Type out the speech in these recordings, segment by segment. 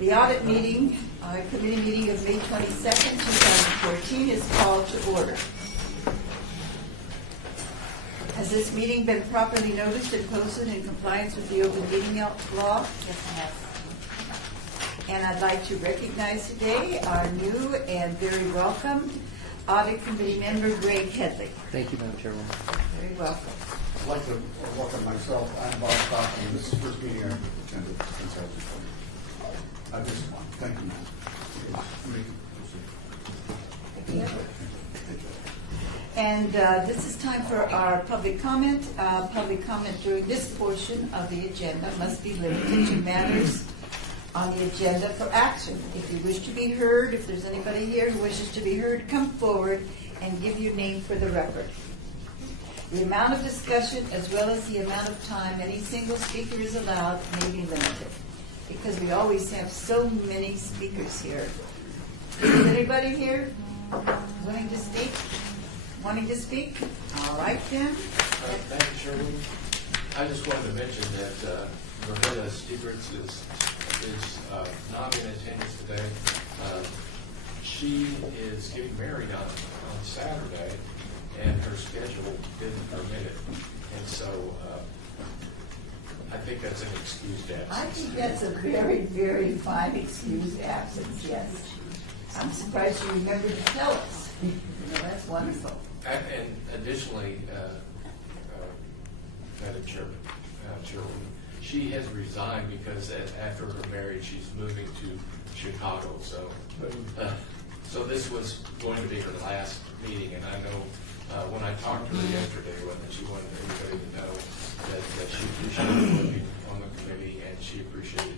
The audit meeting, committee meeting of May 22nd, 2014 is called to order. Has this meeting been properly noticed and posted in compliance with the open meeting law? Yes, it has. And I'd like to recognize today our new and very welcome Audit Committee member, Greg Headley. Thank you, Madam Chairman. Very welcome. I'd like to welcome myself. I'm Bob Stockton. This is the first meeting I've attended since I've been. I just want to thank you, man. And this is time for our public comment. Public comment during this portion of the agenda must be limited to matters on the agenda for action. If you wish to be heard, if there's anybody here who wishes to be heard, come forward and give your name for the record. The amount of discussion as well as the amount of time any single speaker is allowed may be limited, because we always have so many speakers here. Is anybody here wanting to speak? Wanting to speak? All right then. Thank you, Shirley. I just wanted to mention that Roberta Stiegertz is not in attendance today. She is getting married on Saturday, and her schedule didn't permit it. And so I think that's an excused absence. I think that's a very, very fine excused absence, yes. I'm surprised you remembered to tell us. That's wonderful. And additionally, Madam Chairman, she has resigned because after her marriage, she's moving to Chicago. So this was going to be her last meeting, and I know when I talked to her yesterday, she wanted everybody to know that she appreciated working on the committee, and she appreciated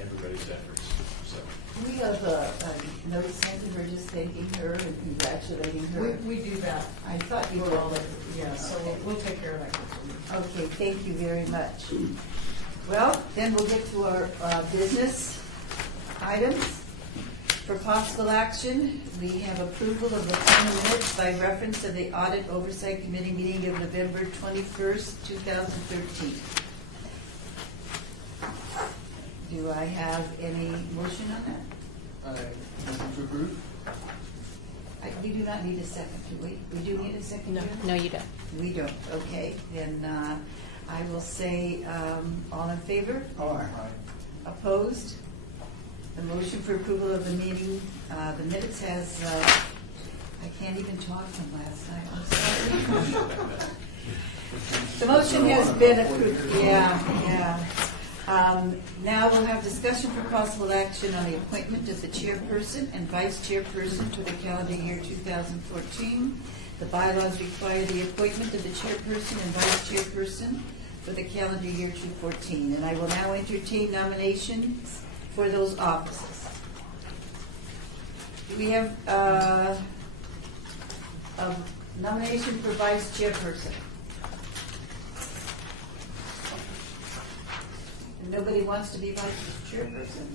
everybody's efforts. So. We have a note sent to her just thanking her and congratulating her. We do that. I thought you We're were all yeah, so we'll take care of that. Okay, thank you very much. Well, then we'll get to our business items. For possible action, we have approval of the final minutes by reference to the Audit Oversight Committee meeting of November 21st, 2013. Do I have any motion on that? Motion to approve? We do not need a second, do we? We do need a second? No, Jim? no, you don't. We don't, okay. Then I will say, all in favor? Aye. Opposed? The motion for approval of the meeting, the minutes has, I can't even talk from last night, I'm sorry. The motion has been approved, yeah. Now we'll have discussion for possible action on the appointment of the chairperson and vice chairperson for the calendar year 2014. The bylaws require the appointment of the chairperson and vice chairperson for the calendar year 2014. And I will now entertain nominations for those offices. Do we have a nomination for vice chairperson? Nobody wants to be vice chairperson?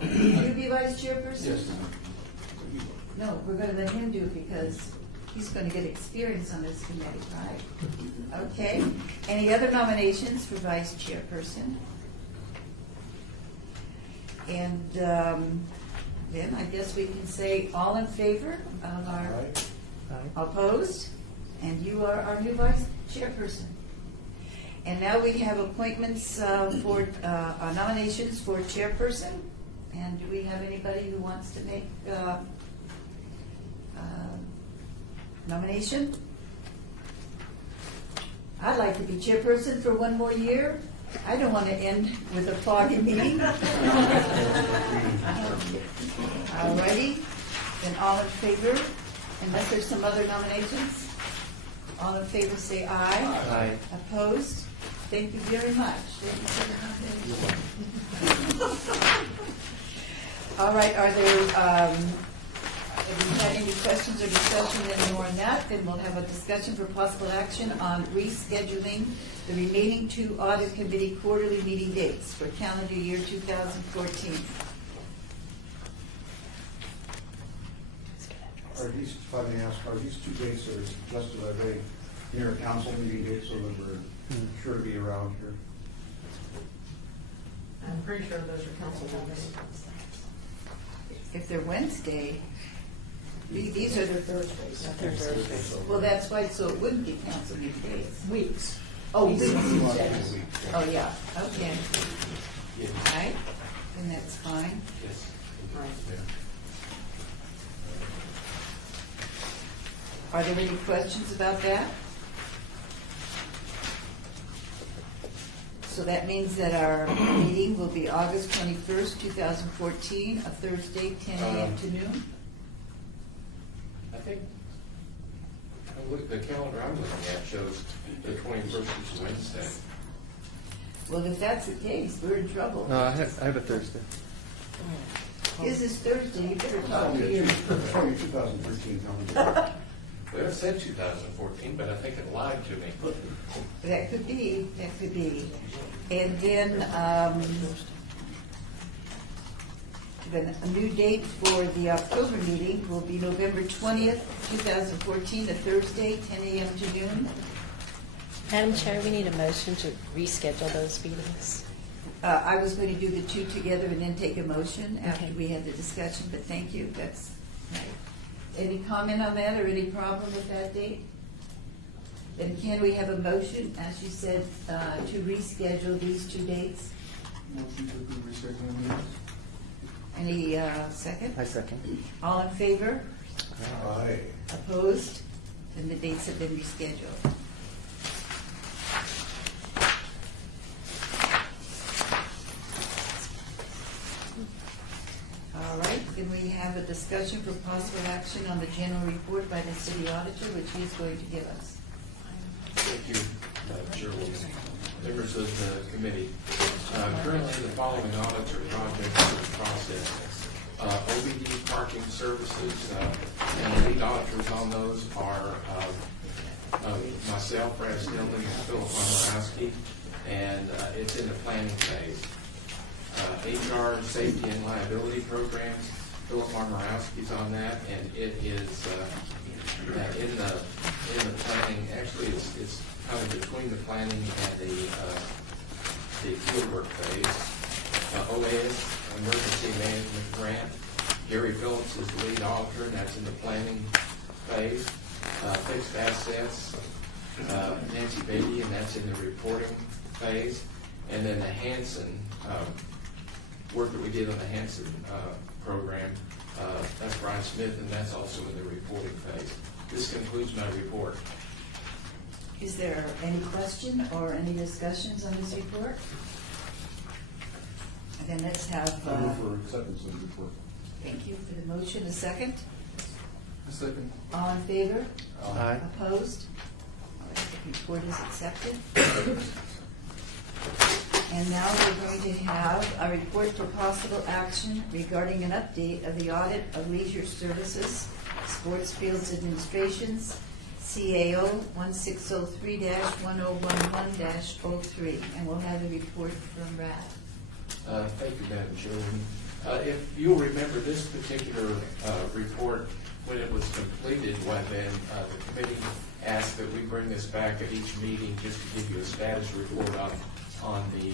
Will you be vice chairperson? Yes, ma'am. No, we're going to let him do it because he's going to get experience on this committee, right? Okay. Any other nominations for vice chairperson? And then I guess we can say all in favor of our opposed? And you are our new vice chairperson. And now we have appointments for nominations for chairperson. And do we have anybody who wants to make nomination? I'd like to be chairperson for one more year. I don't want to end with a foggy meeting. Alrighty, then all in favor, unless there's some other nominations? All in favor say aye. Aye. Opposed? Thank you very much. Thank you for the nomination. All right, are there, if you had any questions or discussion anymore on that, then we'll have a discussion for possible action on rescheduling the remaining 2 Audit Committee quarterly meeting dates for calendar year 2014. Are these, if I may ask, are these 2 dates that are suggested, are they near a council meeting date so that we're sure to be around here? I'm pretty sure those are council meetings. If they're Wednesday, these are the Thursdays. Thursdays. Well, that's why, so it wouldn't be council meeting days. Weeks. Oh, Weeks. weeks. Yeah. Oh, yeah, okay. Yeah. All right, then that's fine. Yes. Right. Are there any questions about that? So that means that our meeting will be August 21st, 2014, a Thursday, 10 a.m. to noon? I think, the calendar I'm looking at shows the 21st is Wednesday. Well, if that's the case, we're in trouble. No, I have a Thursday. His is Thursday, you better talk to It's you. only 2013 calendar. Well, it said 2014, but I think it lied to me. That could be, that could be. And then a new date for the October meeting will be November 20th, 2014, a Thursday, 10 a.m. to noon. Madam Chair, we need a motion to reschedule those meetings. I was going to do the two together and then take a motion after Okay. we had the discussion, but thank you, that's right. Any comment on that or any problem with that date? Then can we have a motion, as you said, to reschedule these two dates? Motion to approve rescheduling meetings. Any second? I second. All in favor? Aye. Opposed? Then the dates have been rescheduled. All right, then we have a discussion for possible action on the general report by the city auditor, which he's going to give us. Thank you, Chairwoman. Members of the committee. Currently, the following audits or projects are in process. OBD parking services, and the lead auditors on those are myself, Brad Stilling, and Philip Marmorowski, and it's in the planning phase. HR, safety and liability programs, Philip Marmorowski's on that, and it is in the planning. Actually, it's kind of between the planning and the fieldwork phase. OAS, emergency management grant. Gary Phillips is the lead auditor, and that's in the planning phase. Fixed assets, Nancy Beatty, and that's in the reporting phase. And then the Hanson work that we did on the Hanson program, that's Brian Smith, and that's also in the reporting phase. This concludes my report. Is there any question or any discussions on this report? And then let's have, I move for acceptance of the report. thank you for the motion, a second. A second. All in favor? Aye. Opposed? All right, the report is accepted. And now we're going to have a report for possible action regarding an update of the audit of leisure services, sports fields administrations, CAO 1603-1011-03. And we'll have a report from Brad. Thank you, Madam Chairwoman. If you'll remember this particular report, when it was completed, the committee asked that we bring this back at each meeting just to give you a status report on the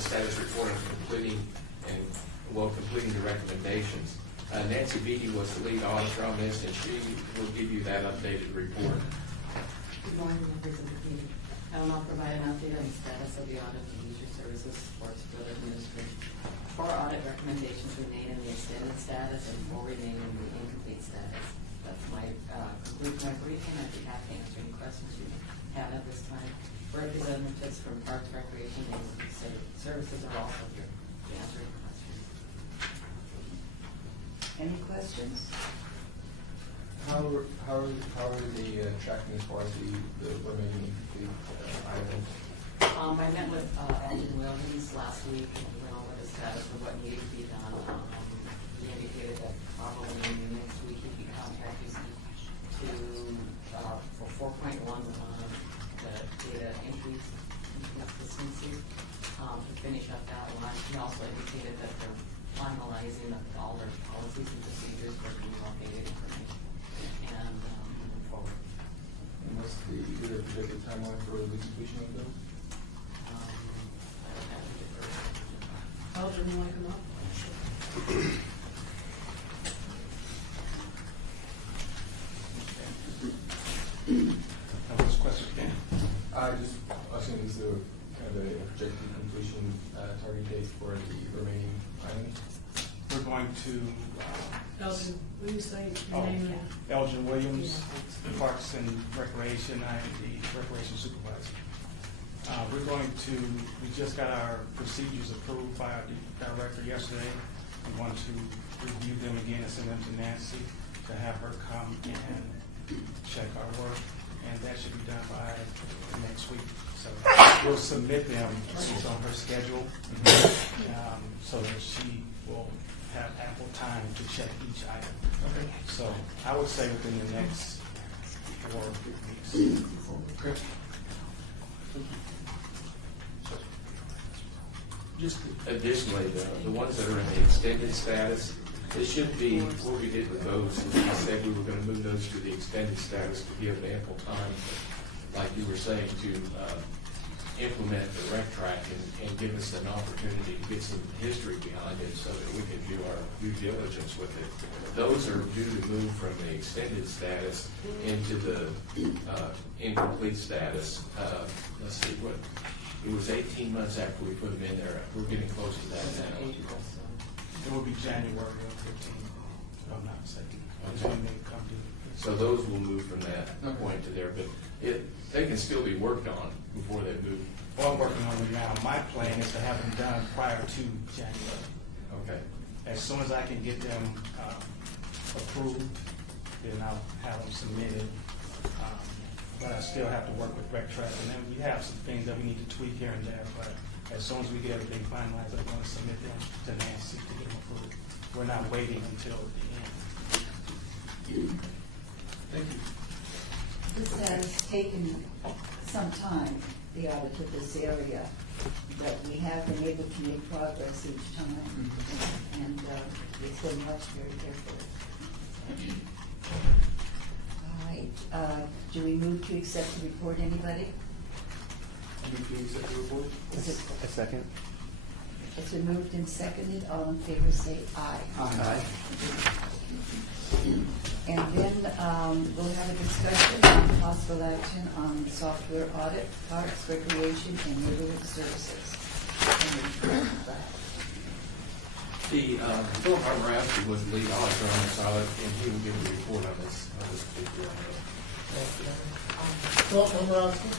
status report of completing the recommendations. Nancy Beatty was the lead auditor on this, and she will give you that updated report. Good morning, members of the committee. I will now provide an update on the status of the audit of leisure services sports field administration. 4 audit recommendations remain in the extended status and 4 remain in the incomplete status. That's concludes my briefing. I'd be happy to answer any questions you have at this time. Representatives from Parks, Recreation, and Services are also here to answer any questions. Any questions? How are the tracking as far as the remaining items? I met with Alden Williams last week and we went over the status of what needed to be done. He indicated that probably next week he'd be contacting me for 4.1 the data entry consistency to finish up that one. He also indicated that they're finalizing all their policies and procedures for the updated information and moving forward. And what's the projected timeline for the completion of those? Elgin, you want to come up? What's the question? I was going to use the kind of a projected completion target date for the remaining items. We're going to, Elgin, will you say your name and? Elgin Williams, Parks and Recreation. I am the Recreation Supervisor. We're going to, we just got our procedures approved by our director yesterday. We want to review them again and send them to Nancy to have her come and check our work. And that should be done by next week. So we'll submit them, she's on her schedule, so that she will have ample time to check each item. Okay. So I would say within the next 4 weeks. Okay. Just additionally, the ones that are in the extended status, it should be, what we did with those, is we said we were going to move those to the extended status to give ample time, like you were saying, to implement the rec track and give us an opportunity to get some history behind it so that we can do our due diligence with it. Those are due to move from the extended status into the incomplete status. Let's see, it was 18 months after we put them in there. We're getting close to that now. It will be January of 15, if I'm not mistaken. That's when they come to. So those will move from that point to there, but they can still be worked on before they move. Well, I'm working on them now. My plan is to have them done prior to January. Okay. As soon as I can get them approved, then I'll have them submitted. But I still have to work with Rec Track, and then we have some things that we need to tweak here and there. But as soon as we get everything finalized, I'm going to submit them to Nancy to get them approved. We're not waiting until the end. Thank you. This has taken some time, the audit of this area, but we have been able to make progress each time, and it's been watched very carefully. All right, do we move to accept the report, anybody? Move to accept the report. Is it, A second? it's been moved and seconded, all in favor say aye. Aye. And then we'll have a discussion on possible action on software audit, parks, recreation, and neighborhood services. The Philip Harmorowski was the lead auditor on this audit, and he will give a report on this particular audit. Philip Momorowski.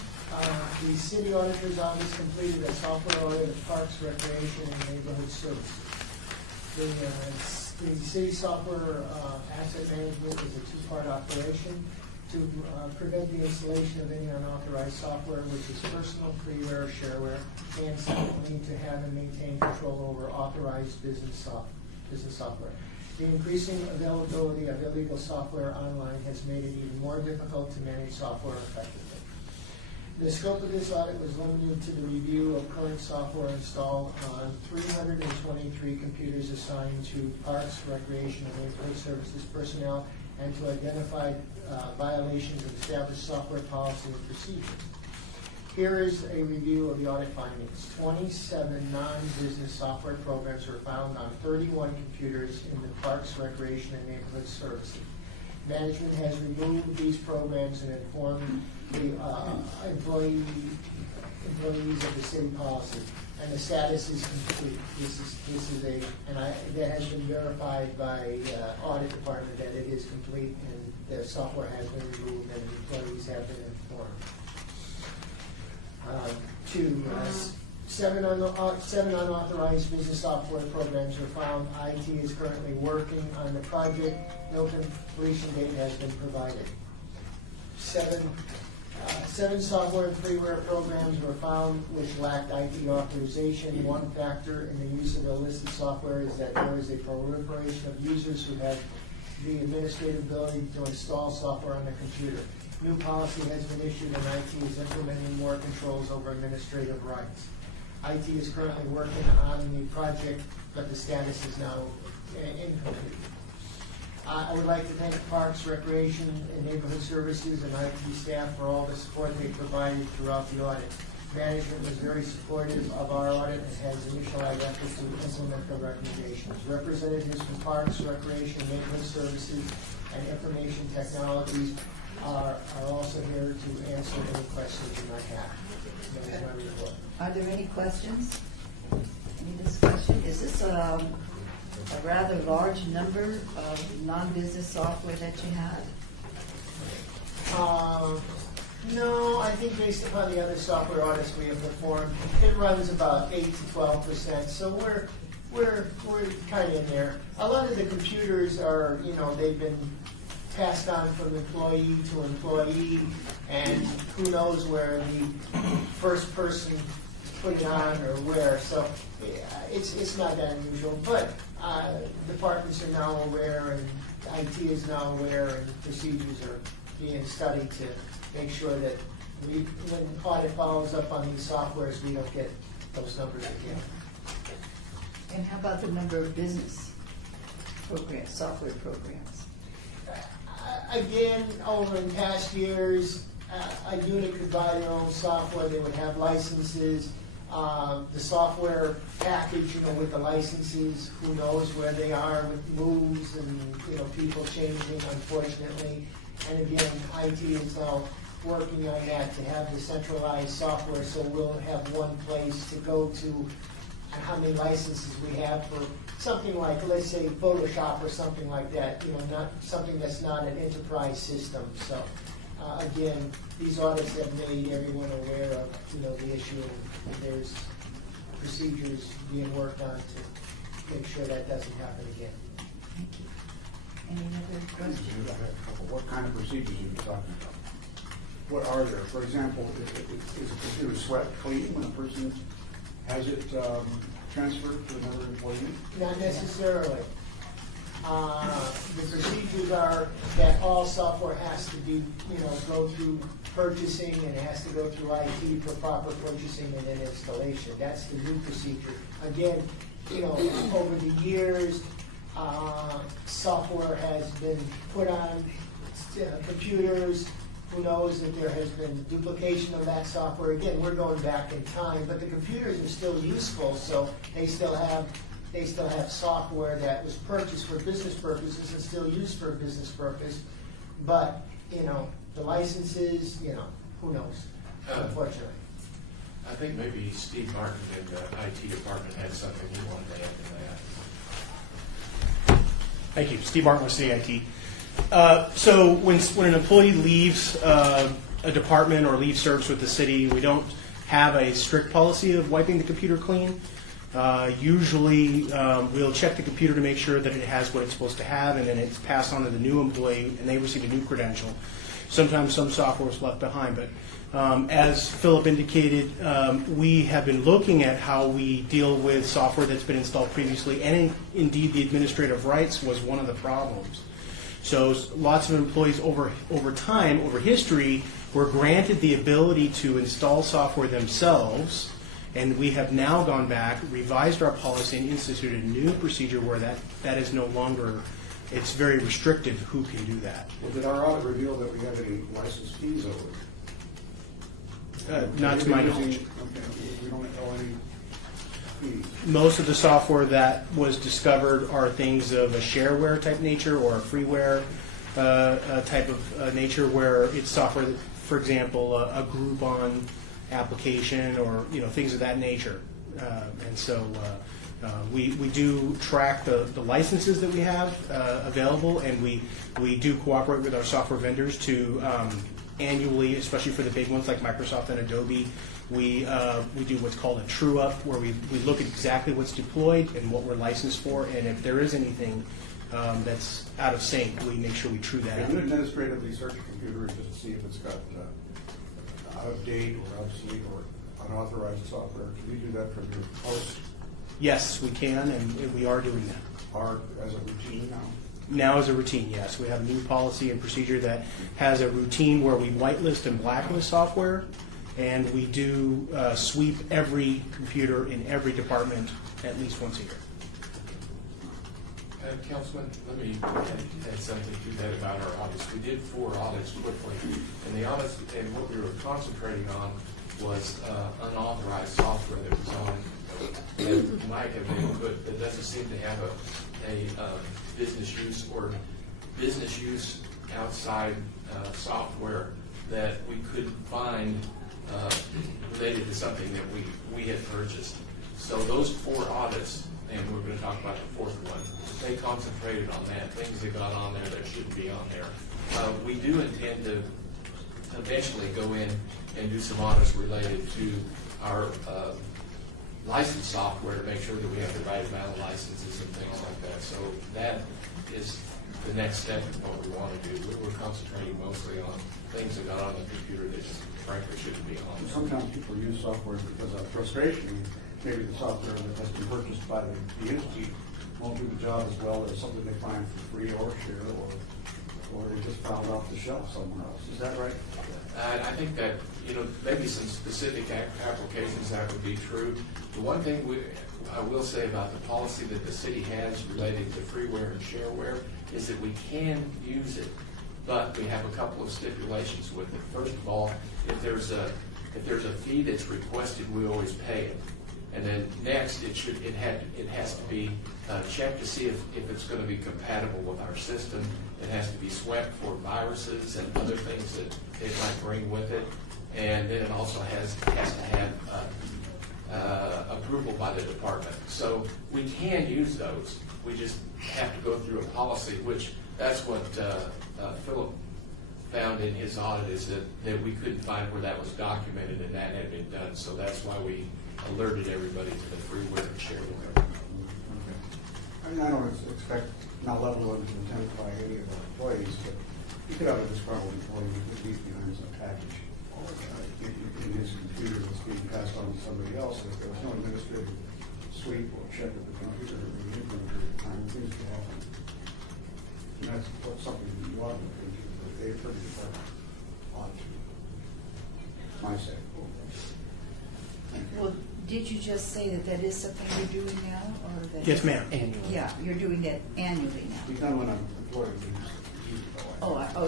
The city auditor's office completed a software audit of parks, recreation, and neighborhood services. The city software asset management is a two-part operation to prevent the installation of any unauthorized software, which is personal, freeware, shareware, and secondly, to have and maintain control over authorized business software. The increasing availability of illegal software online has made it even more difficult to manage software effectively. The scope of this audit was limited to the review of current software installed on 323 computers assigned to Parks, Recreation, and Neighborhood Services personnel, and to identify violations of established software policy and procedure. Here is a review of the audit findings. 27 non-business software programs were found on 31 computers in the Parks, Recreation, and Neighborhood Services. Management has removed these programs and informed the employees of the city policy, and the status is complete. That has been verified by audit department that it is complete, and the software has been removed, and employees have been informed. Seven unauthorized business software programs were found. IT is currently working on the project. No completion date has been provided. Seven software and freeware programs were found which lacked IT authorization. One factor in the use of illicit software is that there is a proliferation of users who have the administrative ability to install software on the computer. New policy has been issued, and IT is implementing more controls over administrative rights. IT is currently working on the project, but the status is now incomplete. I would like to thank Parks, Recreation, and Neighborhood Services and IT staff for all the support they provided throughout the audit. management was very supportive of our audit and has initialized efforts to implement the recommendations. Representatives from Parks, Recreation, Maintenance Services, and Information Technologies are also here to answer any questions you might have. That is my report. Are there any questions? Any discussion? Is this a rather large number of non-business software that you have? No, I think based upon the other software audits we have performed, it runs about 8 to 12%. So we're kind of in there. A lot of the computers are, they've been passed on from employee to employee, and who knows where the first person put it on or where. So it's not that unusual, but departments are now aware, and IT is now aware, and procedures are being studied to make sure that when audit follows up on these softwares, we don't get those numbers again. And how about the number of business programs, software programs? Again, over in past years, a unit could buy their own software. They would have licenses. The software package, with the licenses, who knows where they are with moves and, people changing, unfortunately. And again, IT is now working on that to have the centralized software, so we'll have one place to go to how many licenses we have for something like, let's say, Photoshop or something like that, not something that's not an enterprise system. So, again, these audits have made everyone aware of, the issue, and there's procedures being worked on to make sure that doesn't happen again. Thank you. Any other questions? I have a couple. What kind of procedures are you talking about? What are there? For example, is a computer swept clean when a person has it transferred to another employee? Not necessarily. The procedures are that all software has to be, go through purchasing, and it has to go through IT for proper purchasing and then installation. That's the new procedure. Again, over the years, software has been put on computers. Who knows if there has been duplication of that software. Again, we're going back in time, but the computers are still useful, so they still have software that was purchased for business purposes and still used for a business purpose. But, the licenses, who knows, unfortunately. I think maybe Steve Martin in the IT department had something he wanted to add to that. Thank you. Steve Martin with City IT. So when an employee leaves a department or leaves service with the city, we don't have a strict policy of wiping the computer clean. Usually we'll check the computer to make sure that it has what it's supposed to have, and then it's passed on to the new employee and they receive a new credential. Sometimes some software is left behind, but as Philip indicated, we have been looking at how we deal with software that's been installed previously, and indeed the administrative rights was one of the problems. So lots of employees over time, over history, were granted the ability to install software themselves, and we have now gone back, revised our policy, and instituted a new procedure where that is no longer, it's very restricted who can do that. Well, did our audit reveal that we have any license fees over? Not to my knowledge. Okay, we don't owe any fees. Most of the software that was discovered are things of a shareware type nature or a freeware type of nature, where it's software that, for example, a Groupon application or things of that nature. And so we do track the licenses that we have available, and we do cooperate with our software vendors to annually, especially for the big ones like Microsoft and Adobe, we do what's called a true up, where we look at exactly what's deployed and what we're licensed for, and if there is anything that's out of sync, we make sure we true that Can you out. administratively search a computer just to see if it's got out of date or obsolete or unauthorized software? Can you do that from your post? Yes, we can, and we are doing that. Or as a routine now? Now as a routine, yes. We have a new policy and procedure that has a routine where we whitelist and blacklist software, and we do sweep every computer in every department at least once a year. Councilman, let me add something to that about our audits. We did 4 audits quickly, and the audits, and what we were concentrating on was unauthorized software that was on, that might have been put, that doesn't seem to have a business use or business use outside software that we couldn't find related to something that we had purchased. So those 4 audits, and we're going to talk about the 4th one, they concentrated on that, things that got on there that shouldn't be on there. We do intend to eventually go in and do some audits related to our license software to make sure that we have the right amount of licenses and things like that. So that is the next step in what we want to do. We're concentrating mostly on things that got on the computer that just frankly shouldn't be on. Sometimes people use software because of frustration. Maybe the software that has been purchased by the entity won't do the job as well as something they find for free or share, or they just found off the shelf somewhere else. Is that right? I think that, maybe some specific applications that would be true. The one thing I will say about the policy that the city has related to freeware and shareware is that we can use it, but we have a couple of stipulations with it. First of all, if there's a fee that's requested, we always pay it. And then next, it has to be checked to see if it's going to be compatible with our system. It has to be swept for viruses and other things that it might bring with it. And then it also has to have approval by the department. So we can use those. We just have to go through a policy, which that's what Philip found in his audit, is that we couldn't find where that was documented and that had been done. So that's why we alerted everybody to the freeware and shareware. I mean, I don't expect not level of intent by any of our employees, but you could have a disgruntled employee who could leave behind some package in his computer that's being passed on to somebody else, and if there was no administrative sweep or check of the computer or the period of time, things could happen. And that's something that you ought to look into, but they pretty ought to. My say. Well, did you just say that is something you're doing now, or that? Yes, ma'am. Yeah, you're doing that annually now. Be done when I'm employed.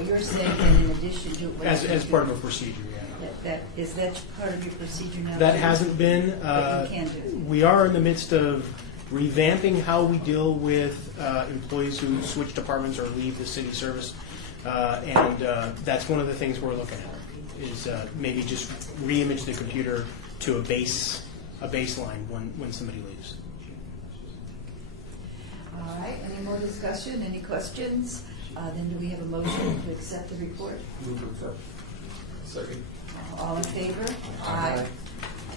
You're saying that in addition to what As part of a procedure, yeah. Is that part of your procedure now? That hasn't been. That you can do. We are in the midst of revamping how we deal with employees who switch departments or leave the city service, and that's one of the things we're looking at, is maybe just re-image the computer to a baseline when somebody leaves. All right, any more discussion, any questions? Then do we have a motion to accept the report? Move to accept. Second. All in favor? Aye.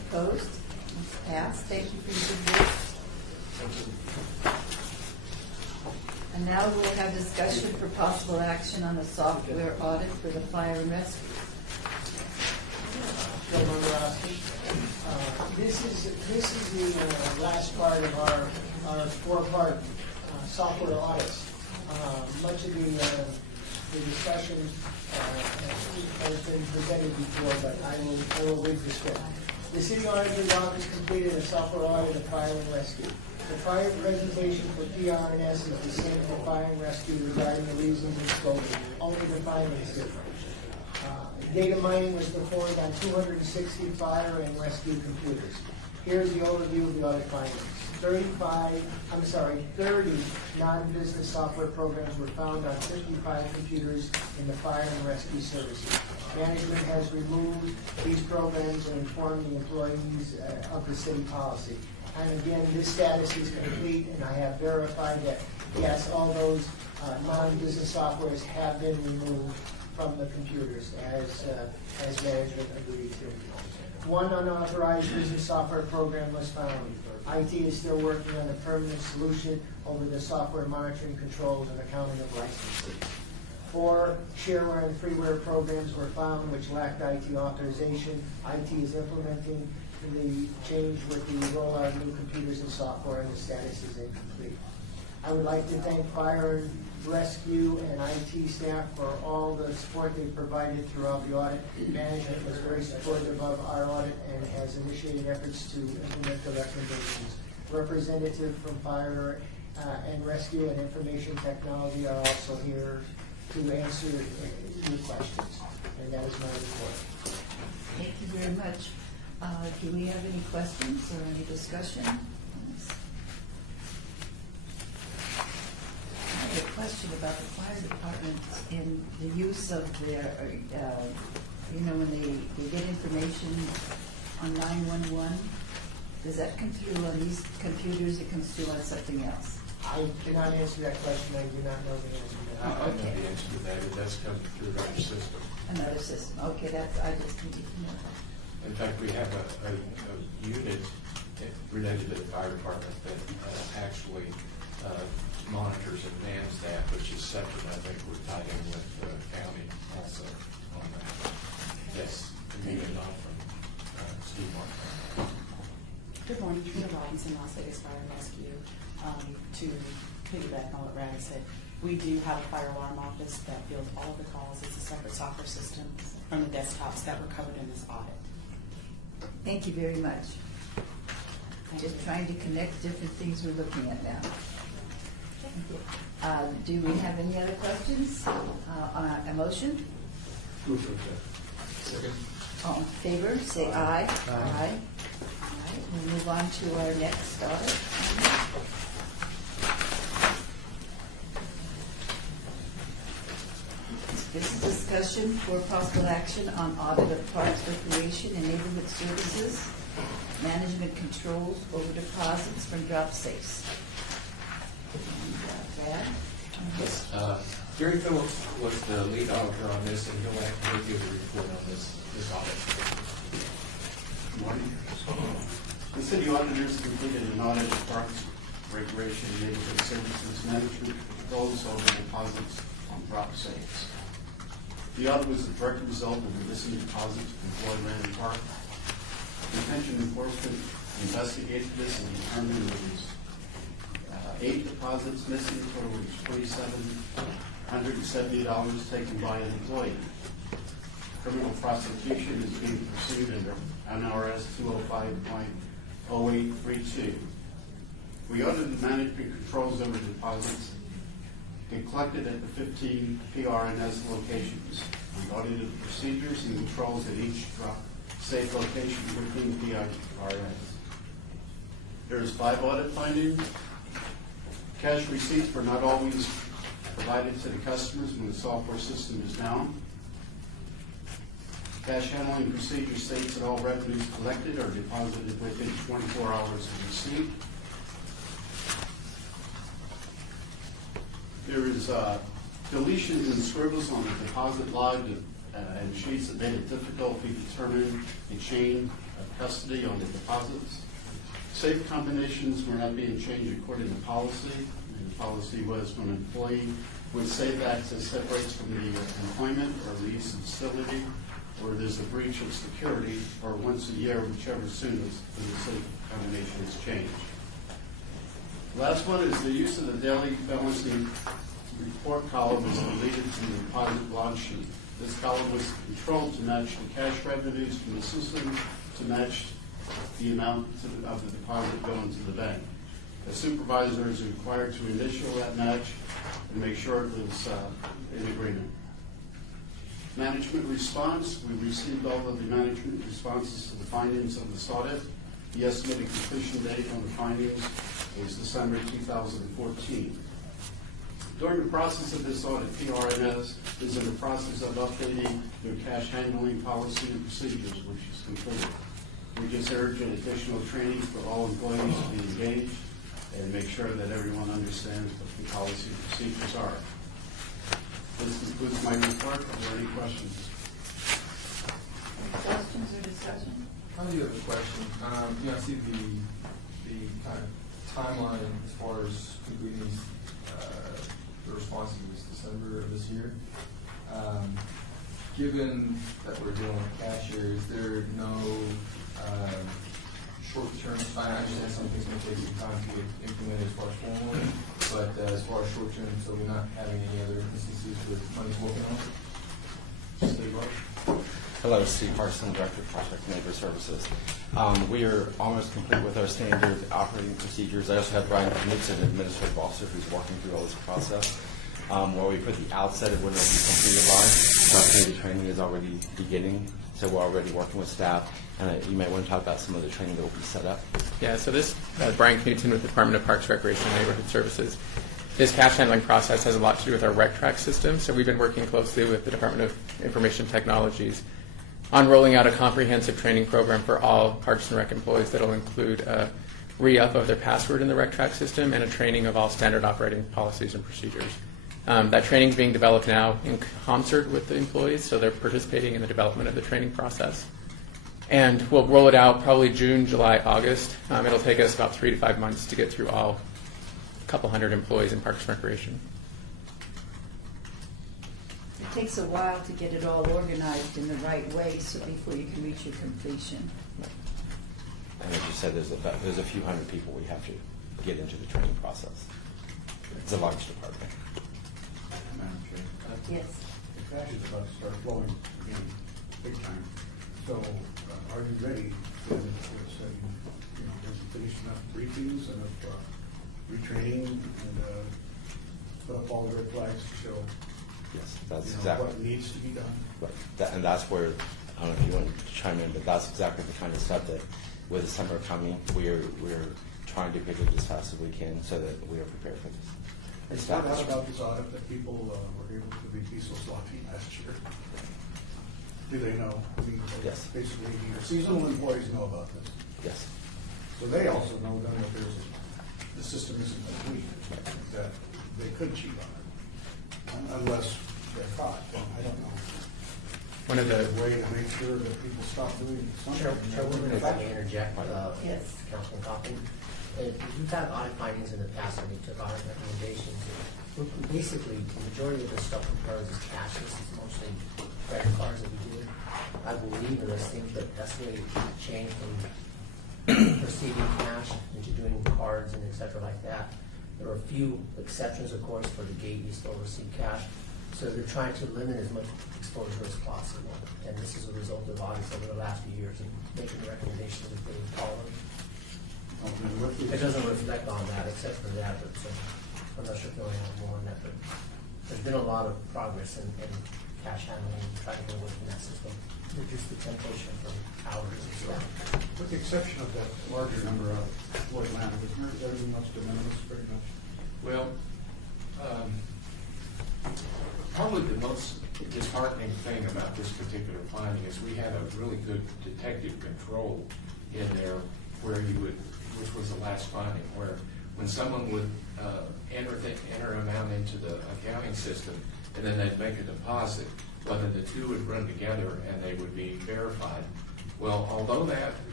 Opposed? It's passed. Thank you for your good work. And now we'll have discussion for possible action on the software audit for the fire and rescue. This is the last part of our 4-part software audits. Much of the discussion has been presented before, but I will read the script. The City Auditor's Office completed a software audit of fire and rescue. The prior presentation for PRNS is the same for fire and rescue regarding the reasons and scope, only the finding is different. Data mining was performed on 260 fire and rescue computers. Here's the overview of the audit findings. 30 non-business software programs were found on 55 computers in the fire and rescue services. Management has removed these programs and informed the employees of the city policy. And again, this status is complete, and I have verified that, yes, all those non-business softwares have been removed from the computers as management agreed to. One unauthorized business software program was found. IT is still working on a permanent solution over the software monitoring, controls, and accounting of licenses. 4 shareware and freeware programs were found which lacked IT authorization. IT is implementing the change with the rollout of new computers and software, and the status is incomplete. I would like to thank Fire and Rescue and IT staff for all the support they've provided throughout the audit. Management was very supportive of our audit and has initiated efforts to implement the recommendations. Representatives from Fire and Rescue and Information Technology are also here to answer your questions. And that is my report. Thank you very much. Do we have any questions or any discussion? I have a question about the fire department and the use of their, when they get information on 911, does that come through on these computers, it comes through on something else? I cannot answer that question, I do not know the answer to I that. don't know the answer to that, it does come through our system. Another system, okay, I just need to know that. In fact, we have a unit related to the fire department that actually monitors and mans that, which is separate. I think we're tied in with the county also on that. Yes, the unit not from Steve Martin. Good morning, Trina Robinson, Las Vegas Fire and Rescue. To piggyback on what Brad said, we do have a fire alarm office that fields all of the calls. It's a separate software system from the desktops that were covered in this audit. Thank you very much. Just trying to connect different things we're looking at now. Do we have any other questions? A motion? Move to accept. Second. All in favor, say aye. Aye. All right, we'll move on to our next audit. This is discussion for possible action on audit of parks, recreation, and neighborhood services, management controls over deposits from drop safes. And, Brad? Yes. Gary Phillips was the lead auditor on this, and he'll actually give a report on this audit. Good morning. The city auditors completed an audit of parks, recreation, and neighborhood services management controls over deposits on drop safes. The audit was a direct result of the missing deposits from Floyd Landing Park. Detention enforcement investigated this and determined there was 8 deposits missing, totaling $2,770 taken by an employee. Criminal prosecution is being pursued under NRS 205.0832. We audited management controls over deposits and collected at the 15 PRNS locations. We audited the procedures and controls at each drop safe location within PRNS. There's 5 audit findings. Cash receipts were not always provided to the customers when the software system is down. Cash handling procedure states that all revenues collected are deposited within 24 hours of receipt. There is deletions and scribbles on the deposit log and sheets that made it difficult to determine the chain of custody on the deposits. Safe combinations were not being changed according to policy. And the policy was when an employee with safe access separates from the employment or leaves the facility, or there's a breach of security, or once a year, whichever soonest, when the safe combination is changed. Last one is the use of the daily balancing report column is deleted from the deposit log sheet. This column was controlled to match the cash revenues from the system to match the amount of the deposit going to the bank. The supervisor is required to initial that match and make sure it was in agreement. Management response, we received all of the management responses to the findings of this audit. The estimated completion date on the findings is December 2014. During the process of this audit, PRNS is in the process of updating their cash handling policy and procedures, which is completed. We just urge an additional training for all employees to be engaged and make sure that everyone understands what the policy and procedures are. This concludes my report. Are there any questions? Any questions or discussion? I do have a question. I see the kind of timeline as far as completing these, the responses was December of this year. Given that we're dealing with cashier, is there no short-term, I understand some things may take some time to get implemented as far as formally, but as far as short-term, so we're not having any other instances with money's working on? Steve Roach? Hello, Steve Parson, Director of Project and Labor Services. We are almost complete with our standard operating procedures. I also have Brian Knudsen, an administrative officer, who's working through all this process. Where we put the outset of when it will be completed by, the training is already beginning So we're already working with staff, and you might want to talk about some of the training that will be set up. Yeah, so this, Brian Knudsen with the Department of Parks, Recreation, and Neighborhood Services. This cash handling process has a lot to do with our RecTrack system, so we've been working closely with the Department of Information Technologies on rolling out a comprehensive training program for all Parks and Rec employees that will include a re-up of their password in the RecTrack system and a training of all standard operating policies and procedures. That training is being developed now in concert with the employees, so they're participating in the development of the training process. And we'll roll it out probably June, July, August. It'll take us about 3 to 5 months to get through all a couple hundred employees in Parks and Recreation. It takes a while to get it all organized in the right way, so before you can reach your completion. And as you said, there's a few hundred people we have to get into the training process. It's a large department. Madam Chair, Yes. the cash is about to start flowing again, big time. So are you ready to finish enough briefings and retraining and put up all the red flags to show Yes, that's exactly what needs to be done? Right. And that's where, I don't know if you want to chime in, but that's exactly the kind of stuff that with the summer coming, we're trying to pick it as fast as we can so that we are prepared for this. It's not out about this audit that people were able to be so sloppy last year. Do they know? I mean, Yes. basically, your seasonal employees know about this. Yes. So they also know then that the system isn't complete, that they could cheat on it, unless they're caught. Well, I don't know. One of the Is there a way to make sure that people stop doing something? Chairwoman, if I may interject, Yes. Councilman Coffin. We've had audit findings in the past and we took audit recommendations. Basically, the majority of the stuff required is cashless. It's mostly credit cards that we do. I believe in those things, but that's the way it changed from receiving cash into doing cards and et cetera like that. There are a few exceptions, of course, for the gate, you still receive cash. So they're trying to limit as much exposure as possible. And this is a result of audits over the last few years and making the recommendations that they followed. It doesn't reflect on that, except for that, but I'm not sure if you want to have more on that, but there's been a lot of progress in cash handling, trying to get away from that system, reduce the temptation from hours and stuff. With the exception of that larger number of Floyd Land, everything else de minimis pretty much. Well, probably the most disheartening thing about this particular finding is we had a really good detective control in there where you would, which was the last finding, where when someone would enter amount into the accounting system and then they'd make a deposit, whether the two would run together and they would be verified. Well, although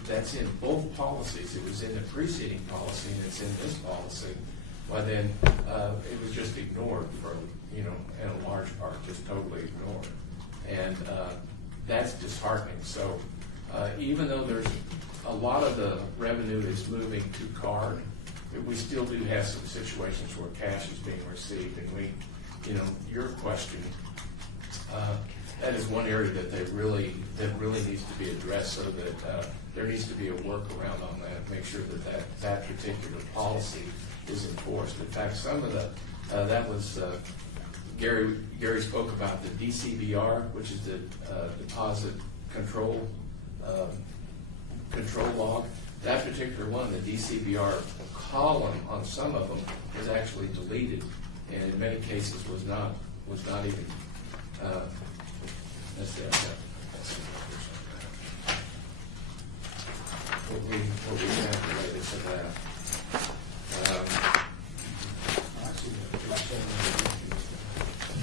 that's in both policies, it was in the preceding policy and it's in this policy, well then it was just ignored for, in a large part, just totally ignored. And that's disheartening. So even though there's a lot of the revenue is moving to card, we still do have some situations where cash is being received, and we, your question, that is one area that really needs to be addressed, so that there needs to be a workaround on that, make sure that particular policy is enforced. In fact, some of that was Gary spoke about the DCBR, which is the deposit control log. That particular one, the DCBR column on some of them was actually deleted, and in many cases was not even. That's there. What we have related to that.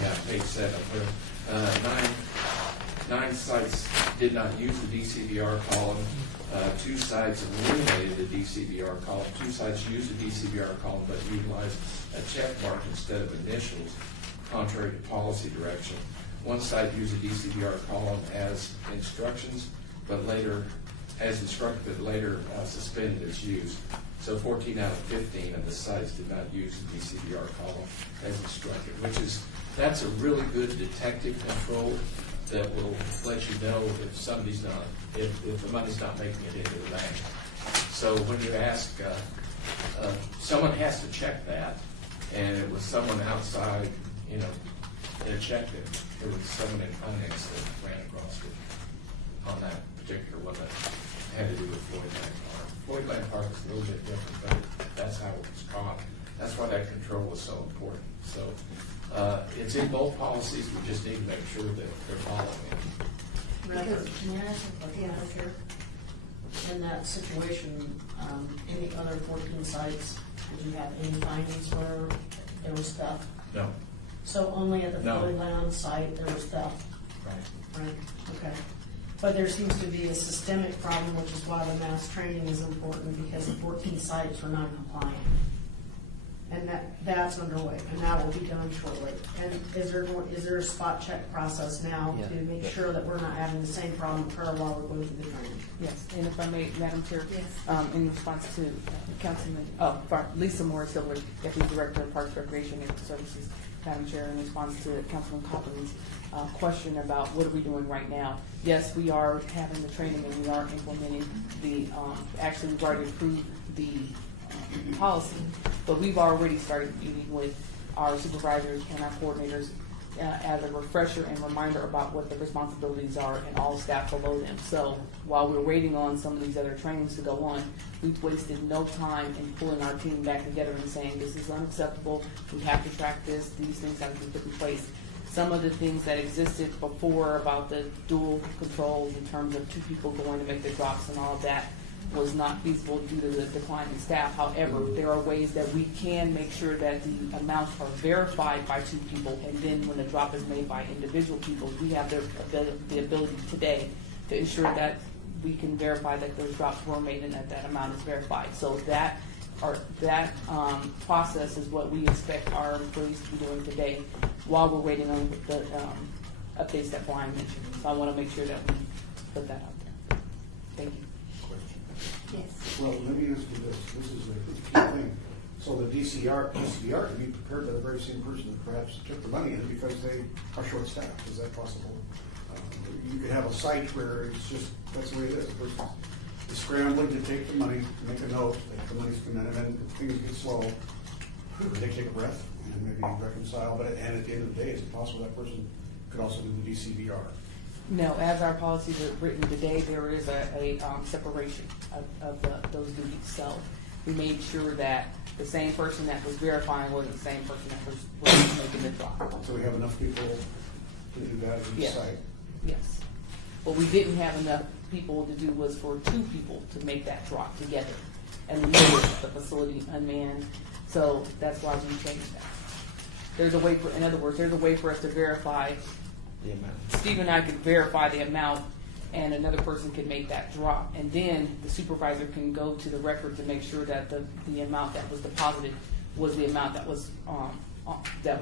Yeah, page 7. Nine sites did not use the DCBR column. 2 sites eliminated the DCBR column. 2 sites used the DCBR column but utilized a check mark instead of initials, contrary to policy direction. 1 site used the DCBR column as instructions, but later suspended its use. So 14 out of 15 of the sites did not use the DCBR column as instructed, that's a really good detective control that will let you know if somebody's not, if the money's not making it into the bank. So when you ask, someone has to check that, and it was someone outside, that checked it. It was someone in finance that ran across it on that particular one that had to do with Floyd Land Park. Floyd Land Park is a little bit different, but that's how it was caught. That's why that control was so important. So it's in both policies. We just need to make sure that they're following it. Rather, can I ask a question here? In that situation, any other 14 sites, did you have any findings where there was theft? No. So only at the No. Floyd Land site there was theft? Right. Right, okay. But there seems to be a systemic problem, which is why the mass training is important, because the 14 sites were non-compliant. And that's underway, and that will be done shortly. And is there a spot check process now Yeah. to make sure that we're not having the same problem occur while we're going through the training? Yes, and if I may, Madam Chair, Yes. in response to Councilman, Lisa Morris Silver, Deputy Director of Parks, Recreation, and Services, Madam Chair, in response to Councilman Copeland's question about what are we doing right now. Yes, we are having the training and we are implementing the, actually we've already approved the policy, but we've already started meeting with our supervisors and our coordinators as a refresher and reminder about what the responsibilities are and all staff below them. So while we're waiting on some of these other trainings to go on, we've wasted no time in pulling our team back together and saying this is unacceptable, we have to track this, these things have to be put in place. Some of the things that existed before about the dual controls in terms of 2 people going to make the drops and all of that was not feasible due to the decline in staff. However, there are ways that we can make sure that the amounts are verified by 2 people, and then when the drop is made by individual people, we have the ability today to ensure that we can verify that those drops were made and that amount is verified. So that process is what we expect our employees to be doing today while we're waiting on the updates that Brian mentioned. So I want to make sure that we put that out there. Thank you. Yes. Well, let me ask you this. This is a key thing. So the DCR can be prepared by the very same person that perhaps took the money in because they are short-staffed. Is that possible? You could have a site where it's just, that's the way it is. The person is scrambling to take the money, make a note, that the money's come in, and then things get slow. They take a breath and maybe reconcile. But and at the end of the day, is it possible that person could also do the DCVR? No, as our policies are written today, there is a separation of those duties. So we made sure that the same person that was verifying wasn't the same person that was making the drop. So we have enough people to do that at each Yes. site? Yes. What we didn't have enough people to do was for 2 people to make that drop together. And we made the facility unmanned, so that's why we changed that. There's a way for, in other words, there's a way for us to verify. The amount. Steve and I could verify the amount, and another person could make that drop. And then the supervisor can go to the record to make sure that the amount that was deposited was the amount that was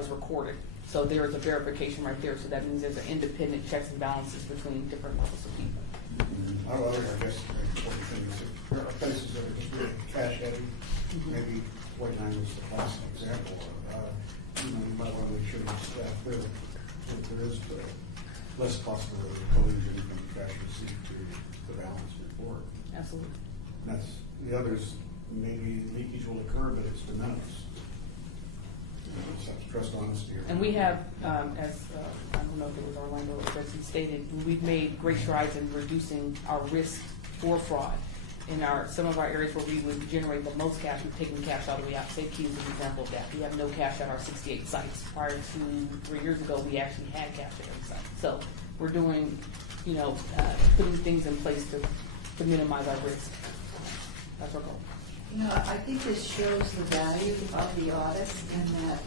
recorded. So there is a verification right there. So that means there's an independent checks and balances between different levels of people. I guess the important thing is if there are places that are just really cash heavy, maybe White Line was the classic example. You might want to make sure your staff there, that there is less possibility of collusion from cash received to the balance report. Absolutely. That's, the others, maybe leakage will occur, but it's de minimis. Just have to trust honesty. And we have, as I don't know if it was Orlando or as he stated, we've made great strides in reducing our risk for fraud. In some of our areas where we would generate the most cash, we've taken cash all the way out. Safety is an example of that. We have no cash at our 68 sites. Prior to 3 years ago, we actually had cash at every site. So we're doing, putting things in place to minimize our risk. That's our goal. I think this shows the value of the audits in that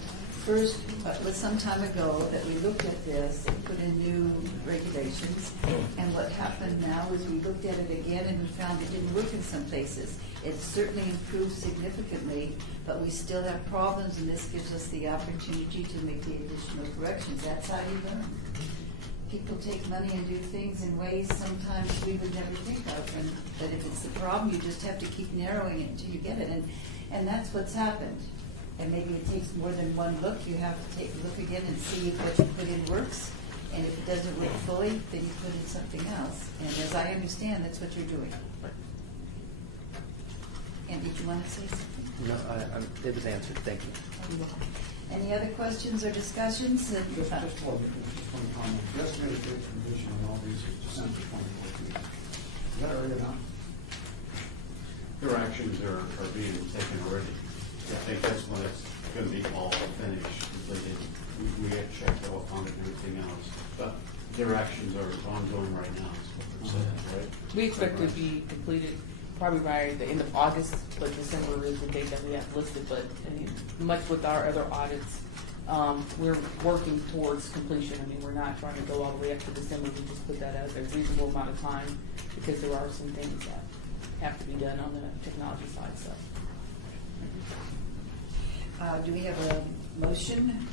first, it was some time ago that we looked at this and put in new regulations. And what happened now is we looked at it again and we found it didn't work in some places. It certainly improved significantly, but we still have problems, and this gives us the opportunity to make the additional corrections. That's how you learn. People take money and do things in ways sometimes we would never think of, and that if it's the problem, you just have to keep narrowing it until you get it, and that's what's happened. And maybe it takes more than one look. You have to take a look again and see if what you put in works, and if it doesn't work fully, then you put in something else. And as I understand, that's what you're doing. And did you want to say something? No, it was answered. Thank you. You're welcome. Any other questions or discussions? Just one comment. The estimated date for completion on all these is December 2014. Is that early enough? Their actions are being taken already. I think that's when it's going to be all finished, completed. We have checked off on it and everything else. But their actions are ongoing right now, is what we're saying, right? We expect to be completed probably by the end of August, but December is the date that we have listed. But much with our other audits, we're working towards completion. I mean, we're not trying to go all the way up to December. We just put that as a reasonable amount of time because there are some things that have to be done on the technology side. So, do we have a motion?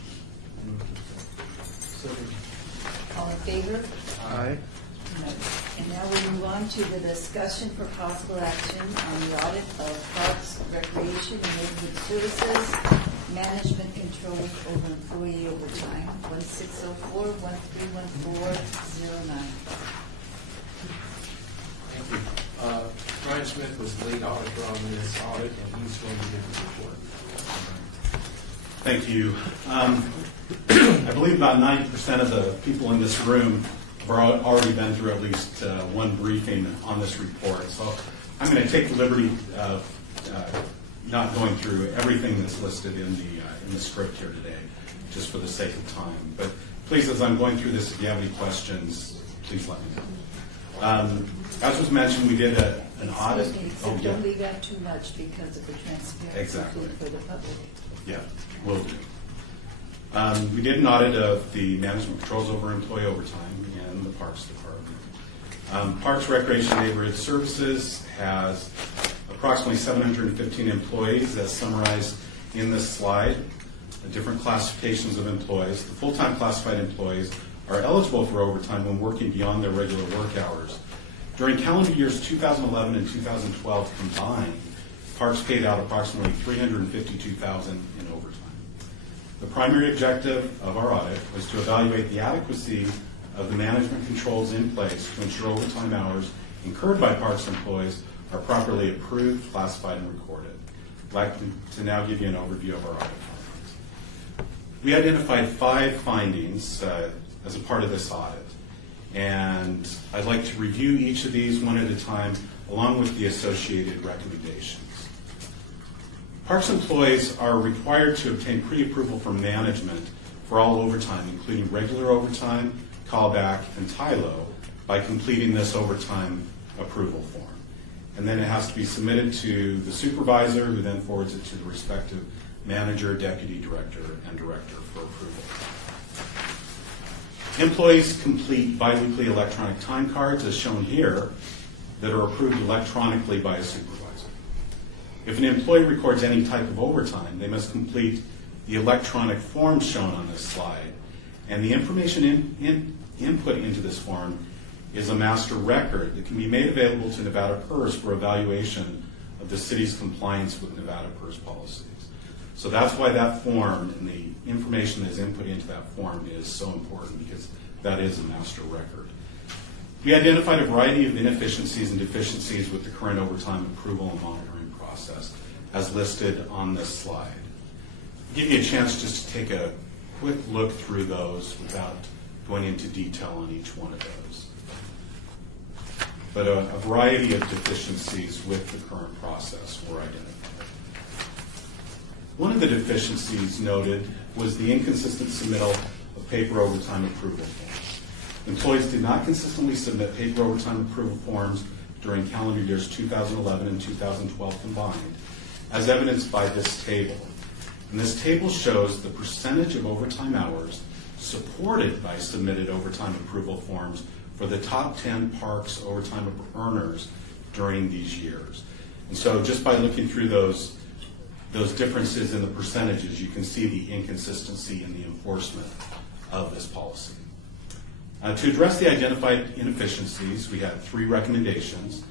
All in favor? Aye. No. And now we move on to the discussion for possible action on the audit of parks, recreation, and neighborhood services, management control over employee overtime, 1604, 131409. Thank you. Brian Smith was the lead auditor on this audit, and he's going to give his report. Thank you. I believe about 90% of the people in this room have already been through at least one briefing on this report. So I'm going to take the liberty of not going through everything that's listed in the script here today, just for the sake of time. But please, as I'm going through this, if you have any questions, please let me know. As was mentioned, we did an audit. Except don't leave out too much because of the transparency Exactly. for the public. Yeah, will do. We did an audit of the management controls over employee overtime in the Parks Department. Parks, Recreation, Neighborhood Services has approximately 715 employees, as summarized in this slide, different classifications of employees. The full-time classified employees are eligible for overtime when working beyond their regular work hours. During calendar years 2011 and 2012 combined, Parks paid out approximately $352,000 in overtime. The primary objective of our audit was to evaluate the adequacy of the management controls in place to ensure overtime hours incurred by Parks employees are properly approved, classified, and recorded. I'd like to now give you an overview of our audit findings. We identified 5 findings as a part of this audit, and I'd like to review each of these one at a time along with the associated recommendations. Parks employees are required to obtain pre-approval from management for all overtime, including regular overtime, callback, and TILO, by completing this overtime approval form. And then it has to be submitted to the supervisor, who then forwards it to the respective manager, deputy director, and director for approval. Employees complete biweekly electronic time cards, as shown here, that are approved electronically by a supervisor. If an employee records any type of overtime, they must complete the electronic form shown on this slide, and the information input into this form is a master record that can be made available to Nevada PERS for evaluation of the city's compliance with Nevada PERS policies. So that's why that form and the information that is input into that form is so important, because that is a master record. We identified a variety of inefficiencies and deficiencies with the current overtime approval and monitoring process as listed on this slide. I'll give you a chance just to take a quick look through those without going into detail on each one of those. But a variety of deficiencies with the current process were identified. One of the deficiencies noted was the inconsistent submittal of paper overtime approval forms. Employees did not consistently submit paper overtime approval forms during calendar years 2011 and 2012 combined, as evidenced by this table. And this table shows the percentage of overtime hours supported by submitted overtime approval forms for the top 10 Parks overtime earners during these years. And so just by looking through those differences in the percentages, you can see the inconsistency in the enforcement of this policy. To address the identified inefficiencies, we had 3 recommendations.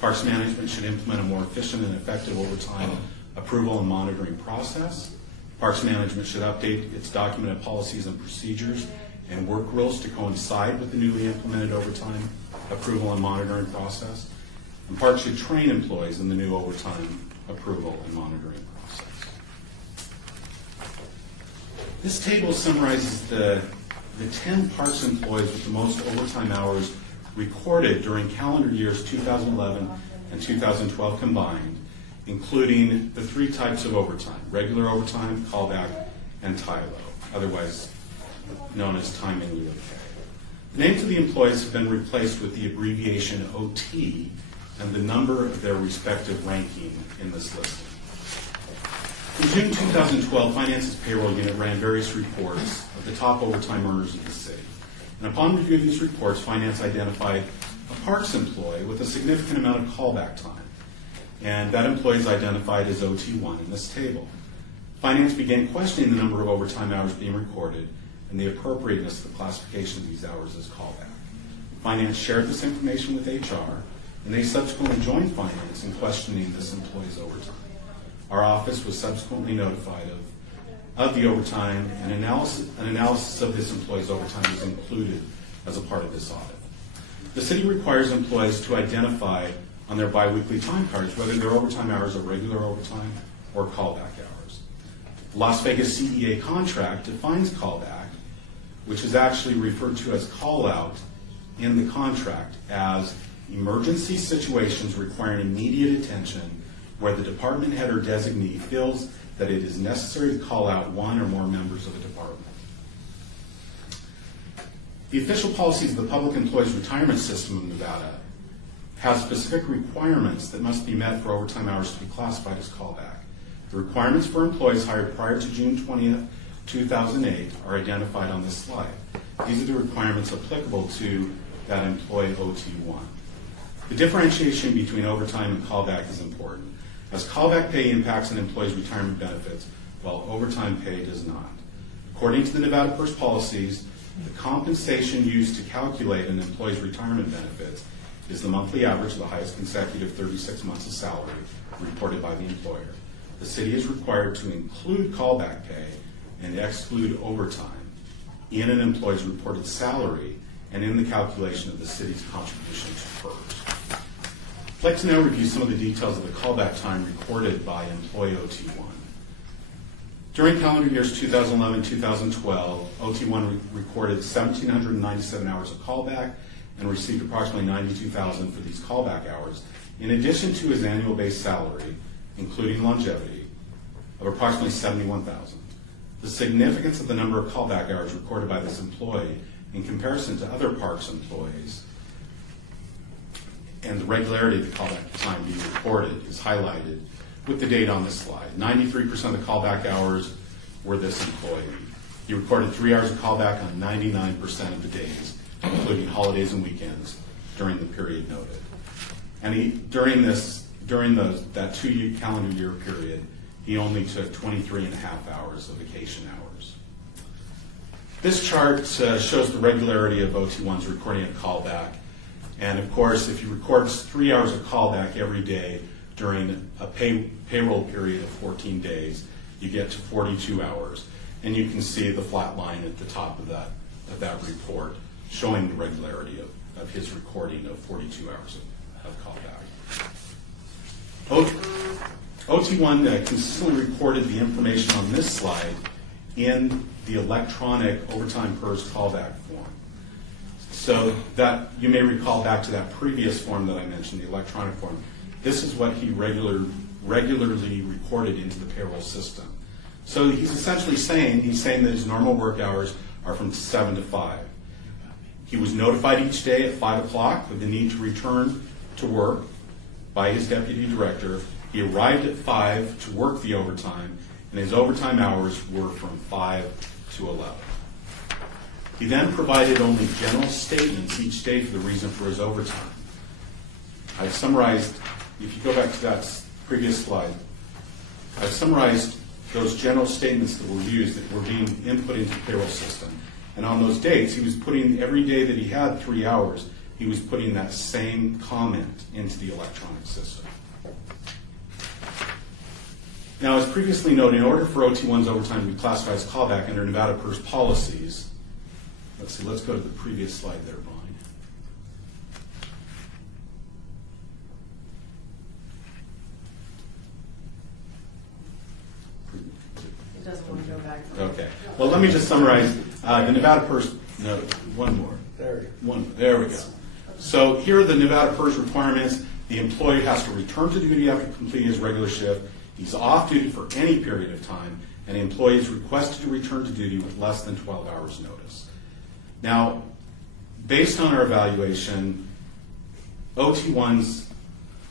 Parks management should implement a more efficient and effective overtime approval and monitoring process. Parks management should update its documented policies and procedures and work rules to coincide with the newly implemented overtime approval and monitoring process. And Parks should train employees in the new overtime approval and monitoring process. This table summarizes the 10 parks employees with the most overtime hours recorded during calendar years 2011 and 2012 combined, including the 3 types of overtime: regular overtime, callback, and TILO, otherwise known as time in lieu of pay. The names of the employees have been replaced with the abbreviation OT and the number of their respective ranking in this listing. In June 2012, Finance's payroll unit ran various reports of the top overtime earners in the city. And upon review of these reports, Finance identified a Parks employee with a significant amount of callback time. And that employee is identified as OT1 in this table. Finance began questioning the number of overtime hours being recorded and the appropriateness of the classification of these hours as callback. Finance shared this information with HR, and they subsequently joined Finance in questioning this employee's overtime. Our office was subsequently notified of the overtime, and an analysis of this employee's overtime was included as a part of this audit. The city requires employees to identify on their biweekly time cards whether their overtime hours are regular overtime or callback hours. The Las Vegas CEA contract defines callback, which is actually referred to as call-out in the contract, as emergency situations requiring immediate attention where the department head or designee feels that it is necessary to call out one or more members of a department. The official policies of the Public Employees Retirement System of Nevada have specific requirements that must be met for overtime hours to be classified as callback. The requirements for employees hired prior to June 20th, 2008 are identified on this slide. These are the requirements applicable to that employee OT1. The differentiation between overtime and callback is important, as callback pay impacts an employee's retirement benefits, while overtime pay does not. According to the Nevada PERS policies, the compensation used to calculate an employee's retirement benefits is the monthly average of the highest consecutive 36 months of salary reported by the employer. The city is required to include callback pay and exclude overtime in an employee's reported salary and in the calculation of the city's contribution to PERS. I'd like to now review some of the details of the callback time recorded by employee OT1. During calendar years 2011-2012, OT1 recorded 1,797 hours of callback and received approximately $92,000 for these callback hours, in addition to his annual base salary, including longevity, of approximately $71,000. The significance of the number of callback hours recorded by this employee in comparison to other parks employees and the regularity of the callback time being recorded is highlighted with the data on this slide. 93% of the callback hours were this employee. He recorded 3 hours of callback on 99% of the days, including holidays and weekends, during the period noted. And during that 2 calendar year period, he only took 23.5 hours of vacation hours. This chart shows the regularity of OT1's recording of callback. And of course, if he records 3 hours of callback every day during a payroll period of 14 days, you get to 42 hours. And you can see the flat line at the top of that report showing the regularity of his recording of 42 hours of callback. OT1 consistently recorded the information on this slide in the electronic overtime PERS callback form. So that you may recall back to that previous form that I mentioned, the electronic form. This is what he regularly recorded into the payroll system. So he's essentially saying that his normal work hours are from 7 to 5. He was notified each day at 5 o'clock of the need to return to work by his deputy director. He arrived at 5 to work the overtime, and his overtime hours were from 5 to 11. He then provided only general statements each day for the reason for his overtime. I've summarized, if you go back to that previous slide, I've summarized those general statements that were used, that were being input into the payroll system. And on those dates, he was putting, every day that he had 3 hours, he was putting that same comment into the electronic system. Now, as previously noted, in order for OT1's overtime to be classified as callback under Nevada PERS policies, let's go to the previous slide there, Bonnie. It doesn't want to go back. Okay. Well, let me just summarize. The Nevada PERS, no, one more. There we go. So here are the Nevada PERS requirements. The employee has to return to duty after completing his regular shift. He's off duty for any period of time, and the employee is requested to return to duty with less than 12 hours notice. Now, based on our evaluation, OT1's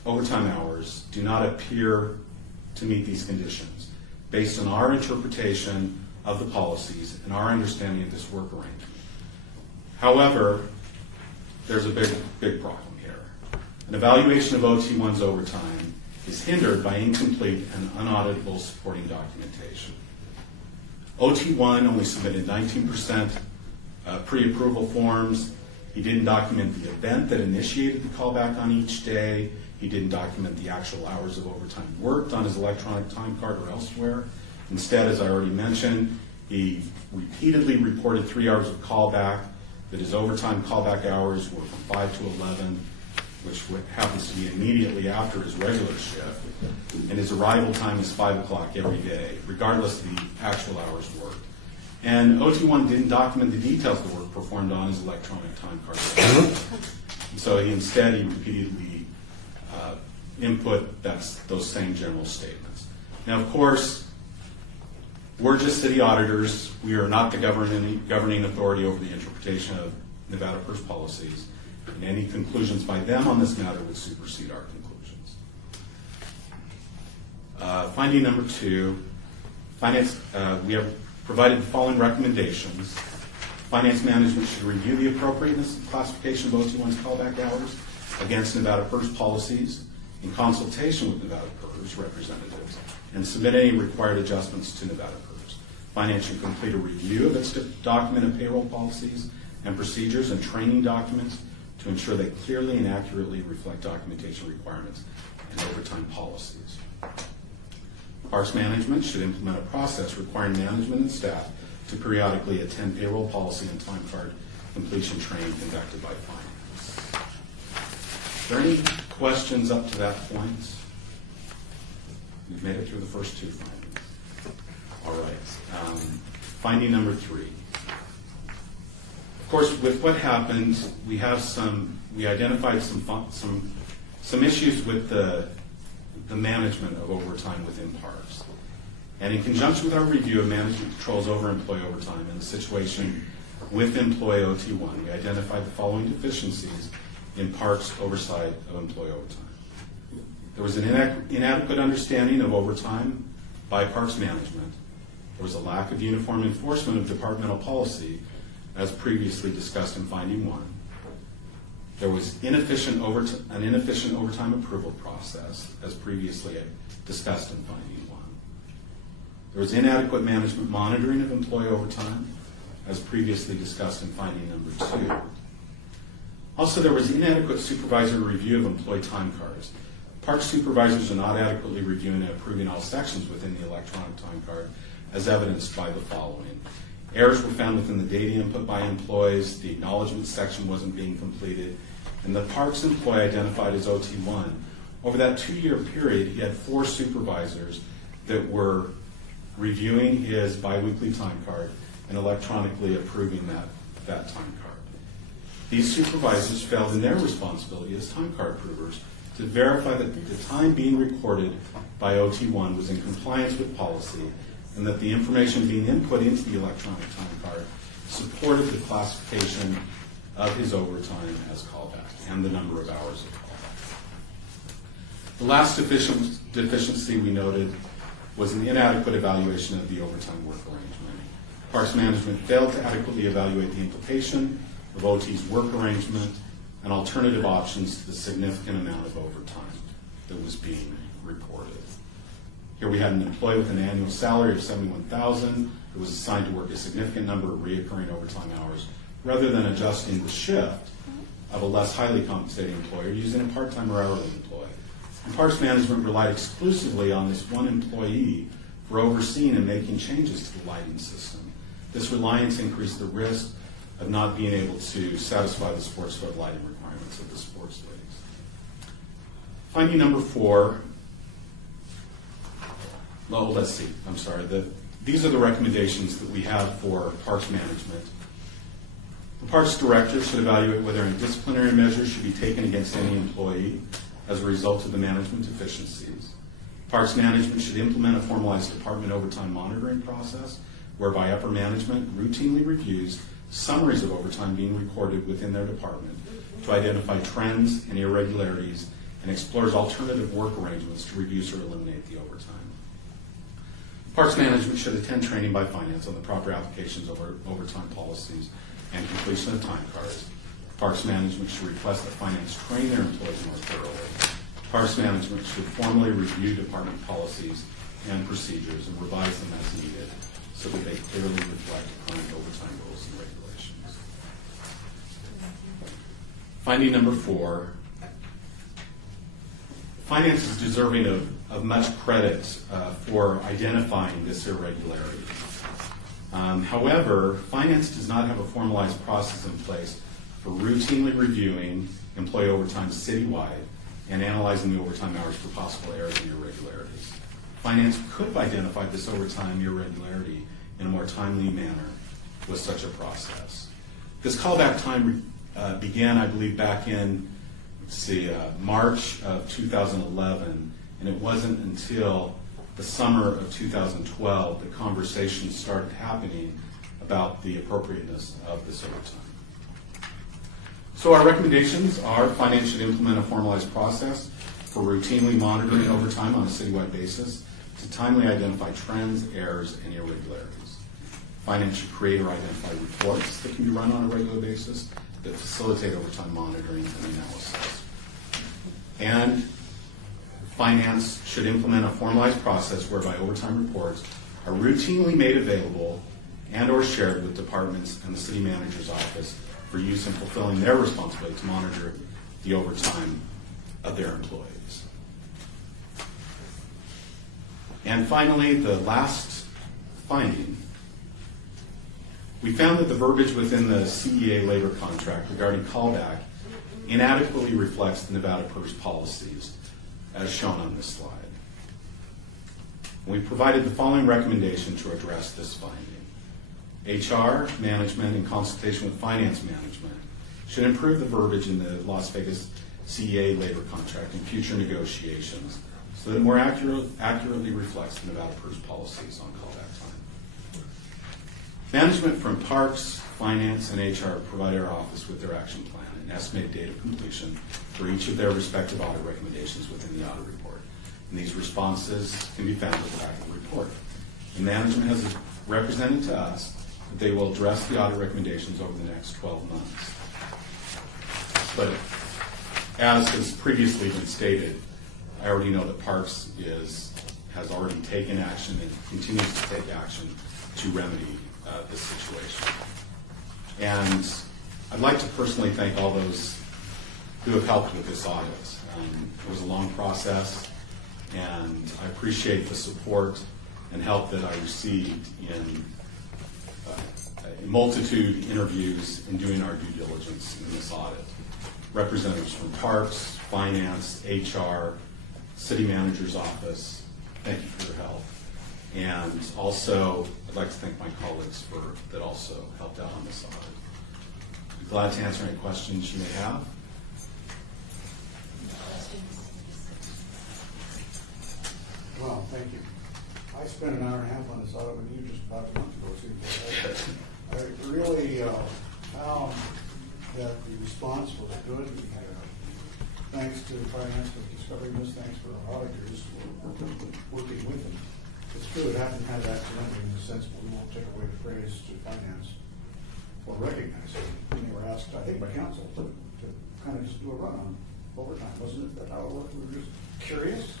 overtime hours do not appear to meet these conditions based on our interpretation of the policies and our understanding of this work arrangement. However, there's a big problem here. An evaluation of OT1's overtime is hindered by incomplete and unauditable supporting documentation. OT1 only submitted 19% pre-approval forms. He didn't document the event that initiated the callback on each day. He didn't document the actual hours of overtime worked on his electronic time card or elsewhere. Instead, as I already mentioned, he repeatedly reported 3 hours of callback, that his overtime callback hours were from 5 to 11, which happens to be immediately after his regular shift, and his arrival time is 5 o'clock every day, regardless of the actual hours worked. And OT1 didn't document the details of the work performed on his electronic time card. So he repeatedly input those same general statements. Now, of course, we're just city auditors. We are not the governing authority over the interpretation of Nevada PERS policies, and any conclusions by them on this matter would supersede our conclusions. Finding number 2, we have provided the following recommendations. Finance management should review the appropriateness of classification of OT1's callback hours against Nevada PERS policies in consultation with Nevada PERS representatives and submit any required adjustments to Nevada PERS. Finance should complete a review of its documented payroll policies and procedures and training documents to ensure they clearly and accurately reflect documentation requirements and overtime policies. Parks management should implement a process requiring management and staff to periodically attend payroll policy and time card completion training conducted by finance. Are there any questions up to that point? We've made it through the first 2 findings. All right. Finding number 3. Of course, with what happened, we identified some issues with the management of overtime within parks. And in conjunction with our review of management controls over employee overtime and the situation with employee OT1, we identified the following deficiencies in parks oversight of employee overtime. There was an inadequate understanding of overtime by parks management. There was a lack of uniform enforcement of departmental policy, as previously discussed in finding 1. There was an inefficient overtime approval process, as previously discussed in finding 1. There was inadequate management monitoring of employee overtime, as previously discussed in finding number 2. Also, there was inadequate supervisory review of employee time cards. Park supervisors are not adequately reviewing and approving all sections within the electronic time card, as evidenced by the following. Errors were found within the data input by employees, the acknowledgement section wasn't being completed, and the parks employee identified as OT1. Over that 2-year period, he had 4 supervisors that were reviewing his biweekly time card and electronically approving that time card. These supervisors failed in their responsibility as time card approvers to verify that the time being recorded by OT1 was in compliance with policy and that the information being input into the electronic time card supported the classification of his overtime as callback and the number of hours of callback. The last deficiency we noted was an inadequate evaluation of the overtime work arrangement. Parks management failed to adequately evaluate the implication of OT's work arrangement and alternative options to the significant amount of overtime that was being reported. Here we had an employee with an annual salary of $71,000 who was assigned to work a significant number of reoccurring overtime hours rather than adjusting the shift of a less highly compensated employer using a part-time or hourly employee. And Parks management relied exclusively on this one employee for overseeing and making changes to the lighting system. This reliance increased the risk of not being able to satisfy the sports code lighting requirements of the sports leagues. Finding number 4, well, let's see, I'm sorry. these are the recommendations that we have for Parks Management. The Parks Director should evaluate whether any disciplinary measures should be taken against any employee as a result of the management deficiencies. Parks Management should implement a formalized department overtime monitoring process whereby upper management routinely reviews summaries of overtime being recorded within their department to identify trends and irregularities and explores alternative work arrangements to reduce or eliminate the overtime. Parks Management should attend training by finance on the proper applications of overtime policies and completion of time cards. Parks Management should request that finance train their employees more thoroughly. Parks Management should formally review department policies and procedures and revise them as needed so that they clearly reflect current overtime rules and regulations. Finding number 4, finance is deserving of much credit for identifying this irregularity. However, finance does not have a formalized process in place for routinely reviewing employee overtime citywide and analyzing the overtime hours for possible errors and irregularities. Finance could have identified this overtime irregularity in a more timely manner with such a process. This callback time began, I believe, back in, March of 2011, and it wasn't until the summer of 2012 that conversations started happening about the appropriateness of this overtime. So our recommendations are finance should implement a formalized process for routinely monitoring overtime on a citywide basis to timely identify trends, errors, and irregularities. Finance should create or identify reports that can be run on a regular basis that facilitate overtime monitoring and analysis. And finance should implement a formalized process whereby overtime reports are routinely made available and or shared with departments and the city manager's office for use in fulfilling their responsibility to monitor the overtime of their employees. And finally, the last finding. We found that the verbiage within the CEA labor contract regarding callback inadequately reflects the Nevada PERS policies as shown on this slide. We provided the following recommendation to address this finding. HR management in consultation with finance management should improve the verbiage in the Las Vegas CEA labor contract in future negotiations so that it more accurately reflects the Nevada PERS policies on callback time. Management from Parks, Finance, and HR provided our office with their action plan and estimated date of completion for each of their respective audit recommendations within the audit report. And these responses can be found at the back of the report. And management has represented to us that they will address the audit recommendations over the next 12 months. But as has previously been stated, I already know that Parks has already taken action and continues to take action to remedy this situation. And I'd like to personally thank all those who have helped with this audit. It was a long process, and I appreciate the support and help that I received in a multitude of interviews in doing our due diligence in this audit. Representatives from Parks, Finance, HR, City Manager's Office, thank you for your help. And also, I'd like to thank my colleagues that also helped out on this audit. I'd be glad to answer any questions you may have. Well, thank you. I spent an hour and a half on this audit with you just about a month ago. I really found that the response was good. Thanks to finance for discovering this. Thanks for our auditors for working with them. It's true, it hasn't had that surrender in the sense that we won't take away the praise to finance or recognize it. And they were asked, I think by council, to kind of just do a run on overtime. Wasn't it that how it worked? We were just curious.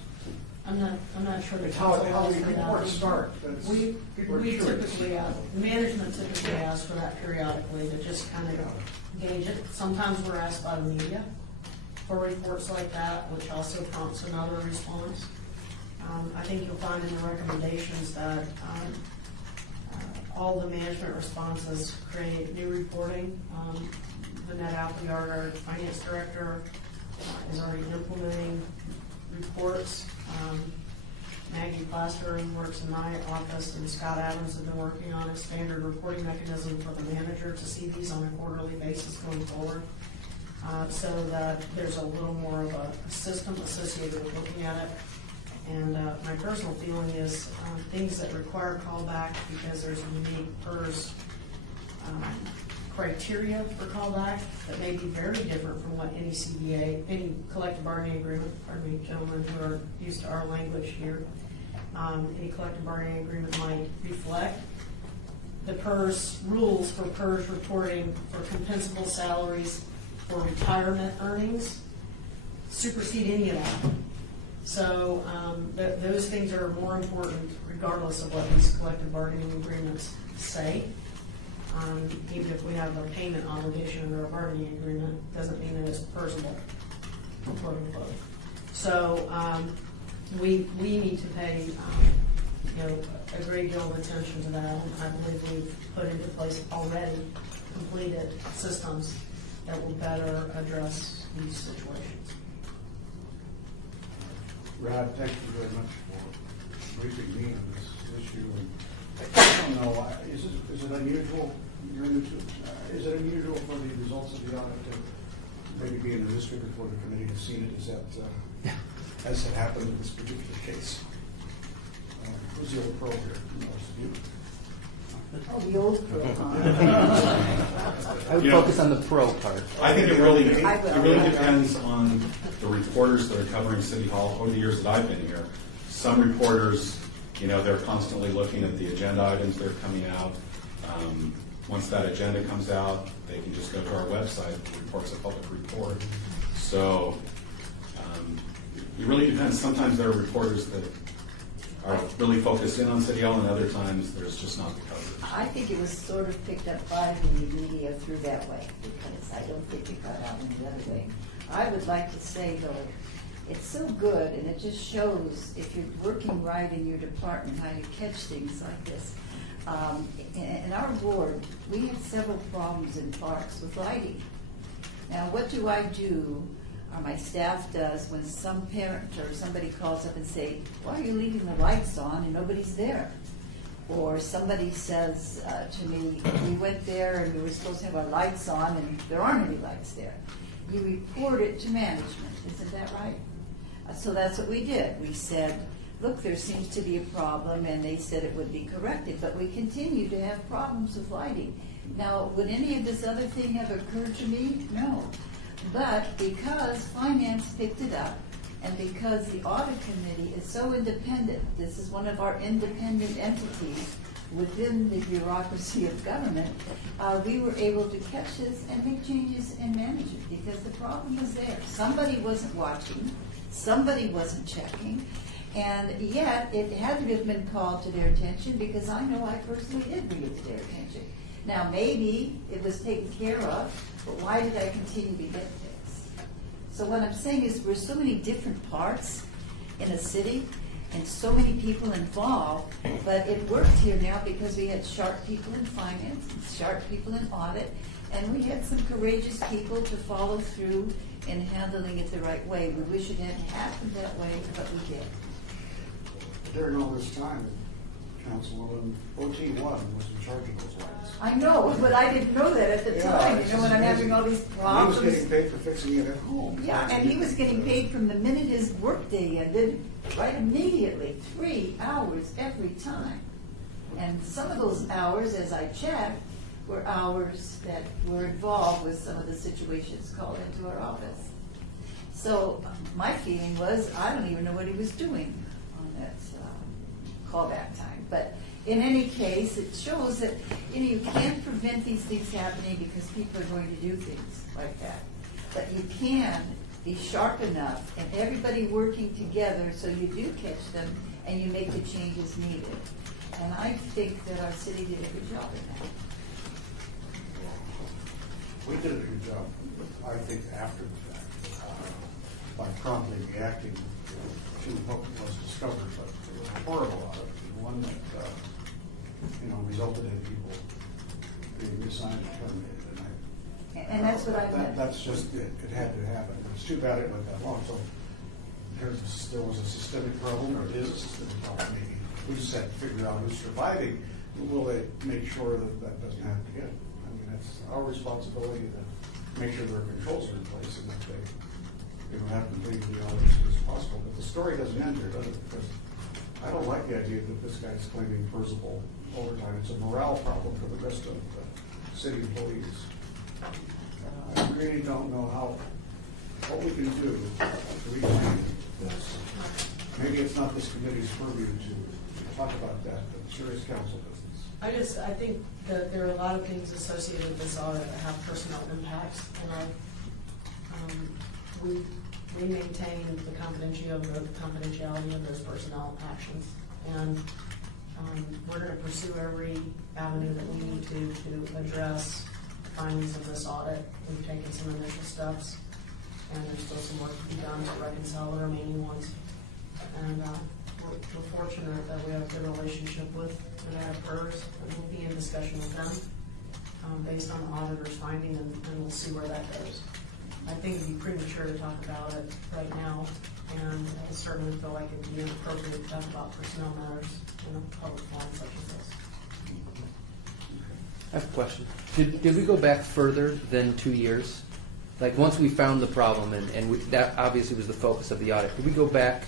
I'm not sure It's the how the reports start. We typically, management typically asks for that periodically to just kind of gauge it. Sometimes we're asked by the media for reports like that, which also prompts another response. I think you'll find in the recommendations that all the management responses create new reporting. Vanette Appleyard, our finance director, is already implementing reports. Maggie Plaster, who works in my office, and Scott Adams have been working on a standard reporting mechanism for the manager to see these on a quarterly basis going forward. So that there's a little more of a system associated with looking at it. And my personal feeling is things that require callback because there's a unique PERS criteria for callback that may be very different from what any CBA, any collective bargaining agreement, pardon me, gentlemen who are used to our language here, any collective bargaining agreement might reflect. The PERS rules for PERS reporting for compensable salaries for retirement earnings supersede any of that. So those things are more important regardless of what these collective bargaining agreements say. Even if we have a payment obligation under a bargaining agreement, doesn't mean that it's personable, quote unquote. So we need to pay a great deal of attention to that, and I believe we've put into place already completed systems that will better address these situations. Rod, thank you very much for briefing me on this issue. And I don't know, is it unusual? Is it unusual for the results of the audit to maybe be in the district before the committee has seen it? Is that has it happened in this particular case? Who's the old pro here? You? Oh, the old pro. I would focus on the pro part. I think it really depends on the reporters that are covering City Hall. Over the years that I've been here, some reporters, they're constantly looking at the agenda items that are coming out. Once that agenda comes out, they can just go to our website. The report's a public report. So it really depends. Sometimes there are reporters that are really focused in on City Hall, and other times there's just not the coverage. I think it was sort of picked up by the media through that way, because I don't think it got out in the other way. I would like to say, though, it's so good, and it just shows if you're working right in your department, how you catch things like this. In our board, we had several problems in parks with lighting. Now, what do I do, or my staff does, when some parent or somebody calls up and say, why are you leaving the lights on and nobody's there? Or somebody says to me, we went there and we were supposed to have our lights on and there aren't any lights there. You report it to management, isn't that right? So that's what we did. We said, look, there seems to be a problem, and they said it would be corrected, but we continue to have problems with lighting. Now, would any of this other thing have occurred to me? No. But because finance picked it up, and because the audit committee is so independent, this is one of our independent entities within the bureaucracy of government, we were able to catch this and make changes and manage it, because the problem was there. Somebody wasn't watching, somebody wasn't checking, and yet it had to have been called to their attention, because I know I personally did bring it to their attention. Now, maybe it was taken care of, but why did I continue to get fixed? So what I'm saying is we're so many different parts in a city and so many people involved, but it worked here now because we had sharp people in finance, and sharp people in audit, and we had some courageous people to follow through in handling it the right way. We wish it hadn't happened that way, but we did. During all this time, Councilwoman, OT1 was in charge of those lights. I know, but I didn't know that at the time. When I'm having all these problems. He was getting paid for fixing it at home. Yeah, and he was getting paid from the minute his workday ended, right immediately, 3 hours every time. And some of those hours, as I checked, were hours that were involved with some of the situations called into our office. So my feeling was, I don't even know what he was doing on that callback time. But in any case, it shows that you can't prevent these things happening because people are going to do things like that. But you can be sharp enough and everybody working together so you do catch them and you make the changes needed. And I think that our city did a good job in that. We did a good job, I think, after the fact, by promptly reacting to what was discovered, but it was a horrible audit, one that resulted in people being reassigned and terminated. And that's what I meant. That's just it. It had to happen. It's too bad it went that long. So there was a systemic problem, or it is a systemic problem. We just have to figure out who's surviving. Will they make sure that that doesn't happen again? I mean, it's our responsibility to make sure there are controls are in place and that they have completed the audit as soon as possible. But the story doesn't end here, does it? Because I don't like the idea that this guy's claiming personal overtime. It's a morale problem for the rest of the city employees. I really don't know what we can do to reclaim this. Maybe it's not this committee's purview to talk about that, but sure is council business. I think that there are a lot of things associated with this audit that have personnel impacts, and we maintain the confidentiality of those personnel actions, and we're going to pursue every avenue that we need to address the findings of this audit. We've taken some initial steps, and there's still some work to be done to reconcile the remaining ones. And we're fortunate that we have a good relationship with Nevada PERS, and we'll be in discussion with them based on the auditor's finding, and we'll see where that goes. I think it'd be premature to talk about it right now, and I certainly feel like it'd be inappropriate to talk about personnel matters in a public forum such as this. I have a question. Did we go back further than 2 years? Like, once we found the problem, and that obviously was the focus of the audit, did we go back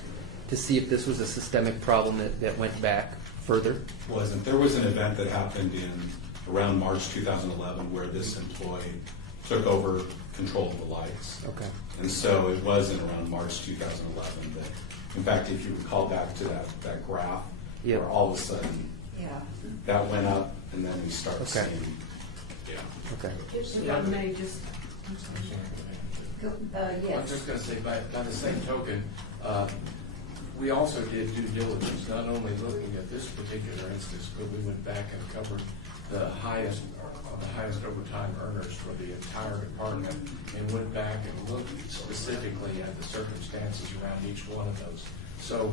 to see if this was a systemic problem that went back further? Wasn't. There was an event that happened in around March 2011 where this employee took over control of the lights. Okay. And so it was in around March 2011 that, in fact, if you recall back to that graph, Yep. where all of a sudden that went up, and then we start Okay. seeing. Yeah. Okay. If I may just, I was just going to say, by the same token, we also did due diligence, not only looking at this particular instance, but we went back and covered the highest overtime earners for the entire department, and went back and looked specifically at the circumstances around each one of those. So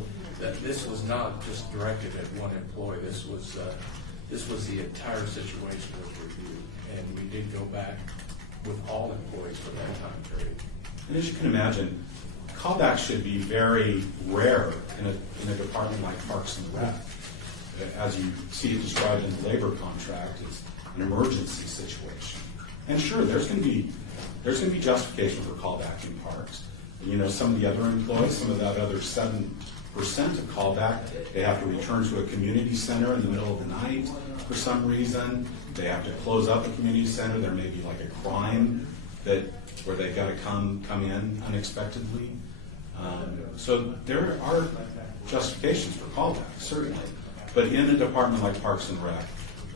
this was not just directed at one employee. This was the entire situation was reviewed, and we did go back with all employees for that time period. And as you can imagine, callbacks should be very rare in a department like Parks and Rec. As you see it described in the labor contract, it's an emergency situation. And sure, there's going to be justification for callback in parks. You know, some of the other employees, some of that other 7% of callback, they have to return to a community center in the middle of the night for some reason. They have to close up a community center. There may be like a crime where they've got to come in unexpectedly. So there are justifications for callbacks, certainly. But in a department like Parks and Rec,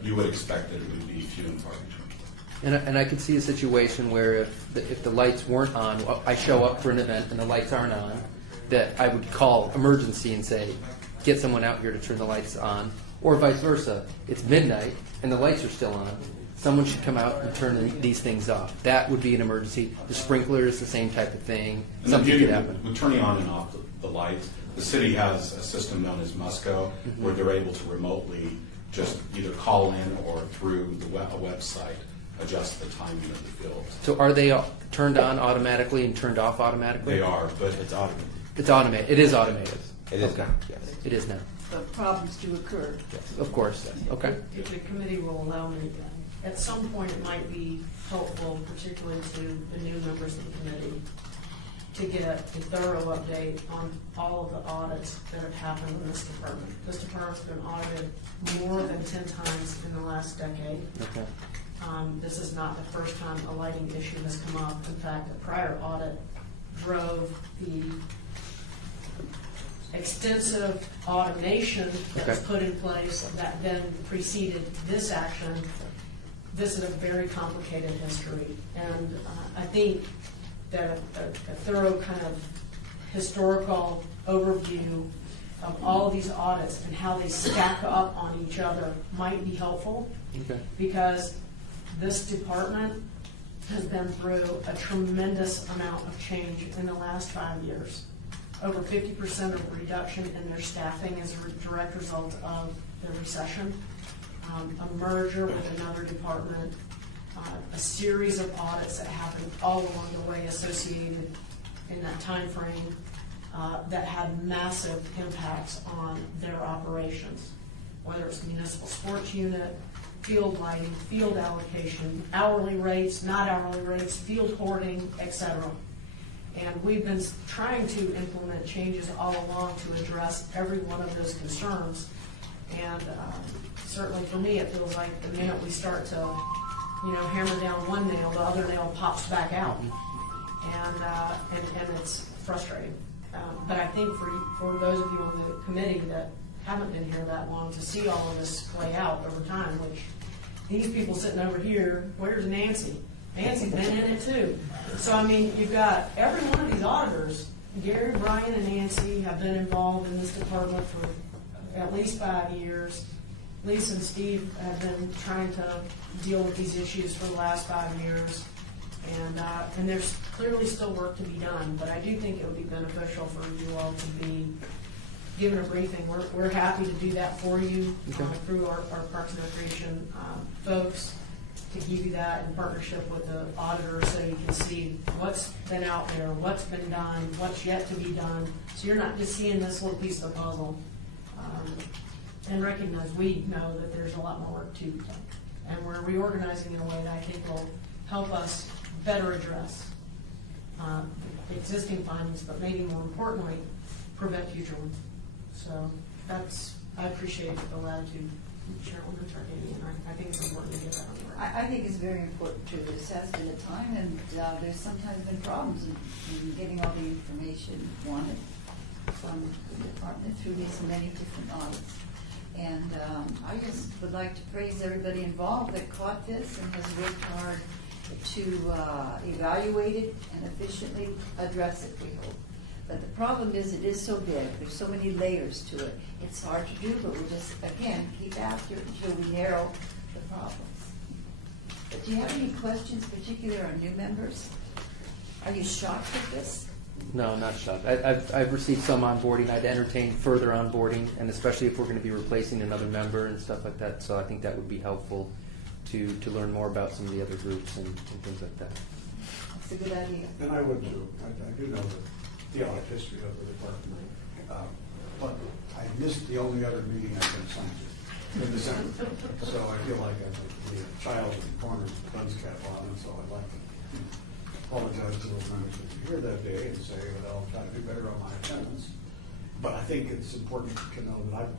you would expect that it would be few and far between. And I could see a situation where if the lights weren't on, I show up for an event and the lights aren't on, that I would call emergency and say, get someone out here to turn the lights on, or vice versa. It's midnight and the lights are still on. Someone should come out and turn these things off. That would be an emergency. The sprinkler is the same type of thing. And Something the could beauty happen. with turning on and off the lights, the city has a system known as Musco, where they're able to remotely just either call in or through a website adjust the timing of the field. So are they turned on automatically and turned off automatically? They are, but It's automated. It's automated. It is automated. It is Okay. now, yes. It is now. But problems do occur. Of course. Okay. if the committee will allow me, at some point it might be helpful, particularly to the new members of the committee, to get a thorough update on all of the audits that have happened in this department. This department's been audited more than 10 times in the last decade. Okay. This is not the first time a lighting issue has come up. In fact, a prior audit drove the extensive automation that was Okay. put in place that then preceded this action. This is a very complicated history, and I think that a thorough kind of historical overview of all of these audits and how they stack up on each other might be helpful, Okay. because this department has been through a tremendous amount of change in the last 5 years. Over 50% of reduction in their staffing is a direct result of the recession, a merger with another department, a series of audits that happened all along the way associated in that time frame, that had massive impacts on their operations, whether it's municipal sports unit, field lighting, field allocation, hourly rates, not hourly rates, field hoarding, etc. And we've been trying to implement changes all along to address every one of those concerns. And certainly for me, it feels like the minute we start to, hammer down one nail, the other nail pops back out, and it's frustrating. But I think for those of you on the committee that haven't been here that long, to see all of this play out over time, which these people sitting over here, where's Nancy? Nancy's been in it too. So I mean, you've got every one of these auditors, Gary, Brian, and Nancy have been involved in this department for at least 5 years. Lisa and Steve have been trying to deal with these issues for the last 5 years. And there's clearly still work to be done, but I do think it would be beneficial for you all to be given a briefing. We're happy to do that for you through our Parks and Recreation folks, to give you that in partnership with the auditor so you can see what's been out there, what's been done, what's yet to be done. So you're not just seeing this little piece of the puzzle. And recognize we know that there's a lot more work to be done. And we're reorganizing in a way that I think will help us better address the existing findings, but maybe more importantly, prevent future ones. So I appreciate the latitude, Chairwoman Tarkanian. I think it's important to get that on the record. I think it's very important too. This has been a time, and there's sometimes been problems in getting all the information wanted from the department through these many different audits. And I just would like to praise everybody involved that caught this and has worked hard to evaluate it and efficiently address it, we hope. But the problem is it is so big. There's so many layers to it. It's hard to do, but we'll just, again, keep after it until we narrow the problems. But do you have any questions, particularly on new members? Are you shocked at this? No, not shocked. I've received some onboarding. I'd entertain further onboarding, and especially if we're going to be replacing another member and stuff like that. So I think that would be helpful to learn more about some of the other groups and things like that. That's a good idea. And I would too. I do know the audit history of the department. But I missed the only other meeting I've been assigned to in December. So I feel like I'm the child in the corner of the Duns Cap on, and so I'd like to apologize to those members that were here that day and say that I'll try to do better on my attendance. But I think it's important to know that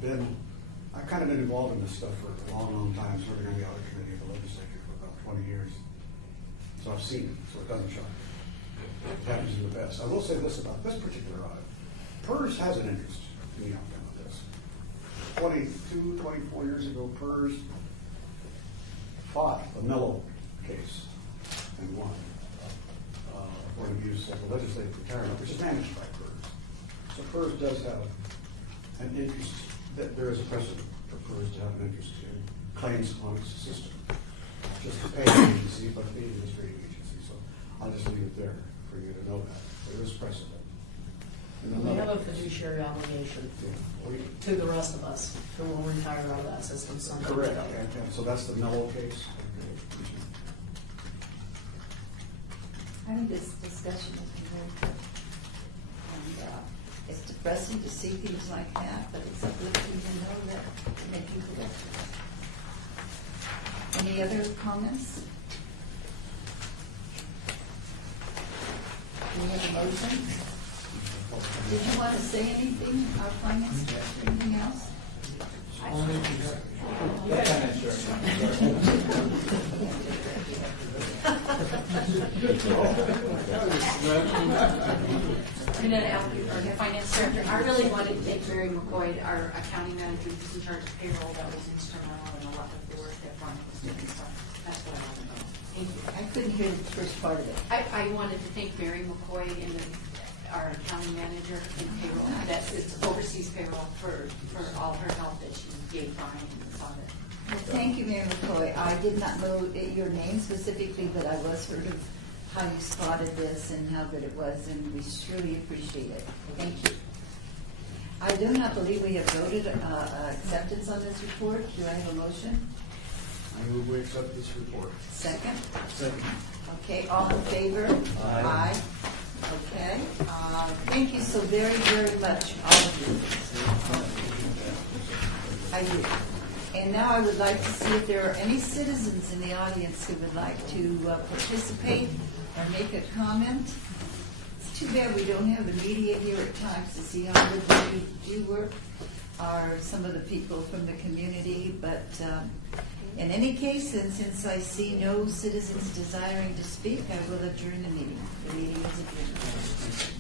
I've kind of been involved in this stuff for a long, long time, serving on the audit committee of the legislature for about 20 years. So I've seen it, so it doesn't shock me. It happens in the best. I will say this about this particular audit. PERS has an interest in the outcome of this. 24 years ago, PERS fought the Mello case and won for the use of the legislative retirement, which is managed by PERS. So PERS does have an interest, that there is a precedent for PERS to have an interest in claims on its system. Just the paying agency, but the administrative agency. So I'll just leave it there for you to know that. There is precedent. We have a fiduciary obligation to the rest of us who will retire out of that system someday. Correct. And so that's the Mello case. I think this discussion has been very good. And it's depressing to see things like that, but it's uplifting to know that we're making corrections. Any other comments? Do we have a motion? Did you want to say anything, our finance director, anything else? Renetta Appleton, our finance director. I really wanted to thank Mary McCoy, our accounting manager, who's in charge of payroll, that was instrumental in a lot of the work that Veronica was doing. So that's what I wanted to know. Thank you. I couldn't hear the first part of it. I wanted to thank Mary McCoy and our accounting manager in payroll that oversees payroll for all her help that she gave Brian in this audit. Well, thank you, Mary McCoy. I did not know your name specifically, but I was heard of how you spotted this and how good it was, and we surely appreciate it. Thank you. I do not believe we have voted acceptance on this report. Do I have a motion? I move we accept this report. Second? Second. Okay, all in favor? Aye. Okay, thank you so very, very much, all of you. I do. And now I would like to see if there are any citizens in the audience who would like to participate or make a comment. It's too bad we don't have the media here at times to see how good we do work, or some of the people from the community, but in any case, and since I see no citizens desiring to speak, I will adjourn the meeting. The meeting is adjourned.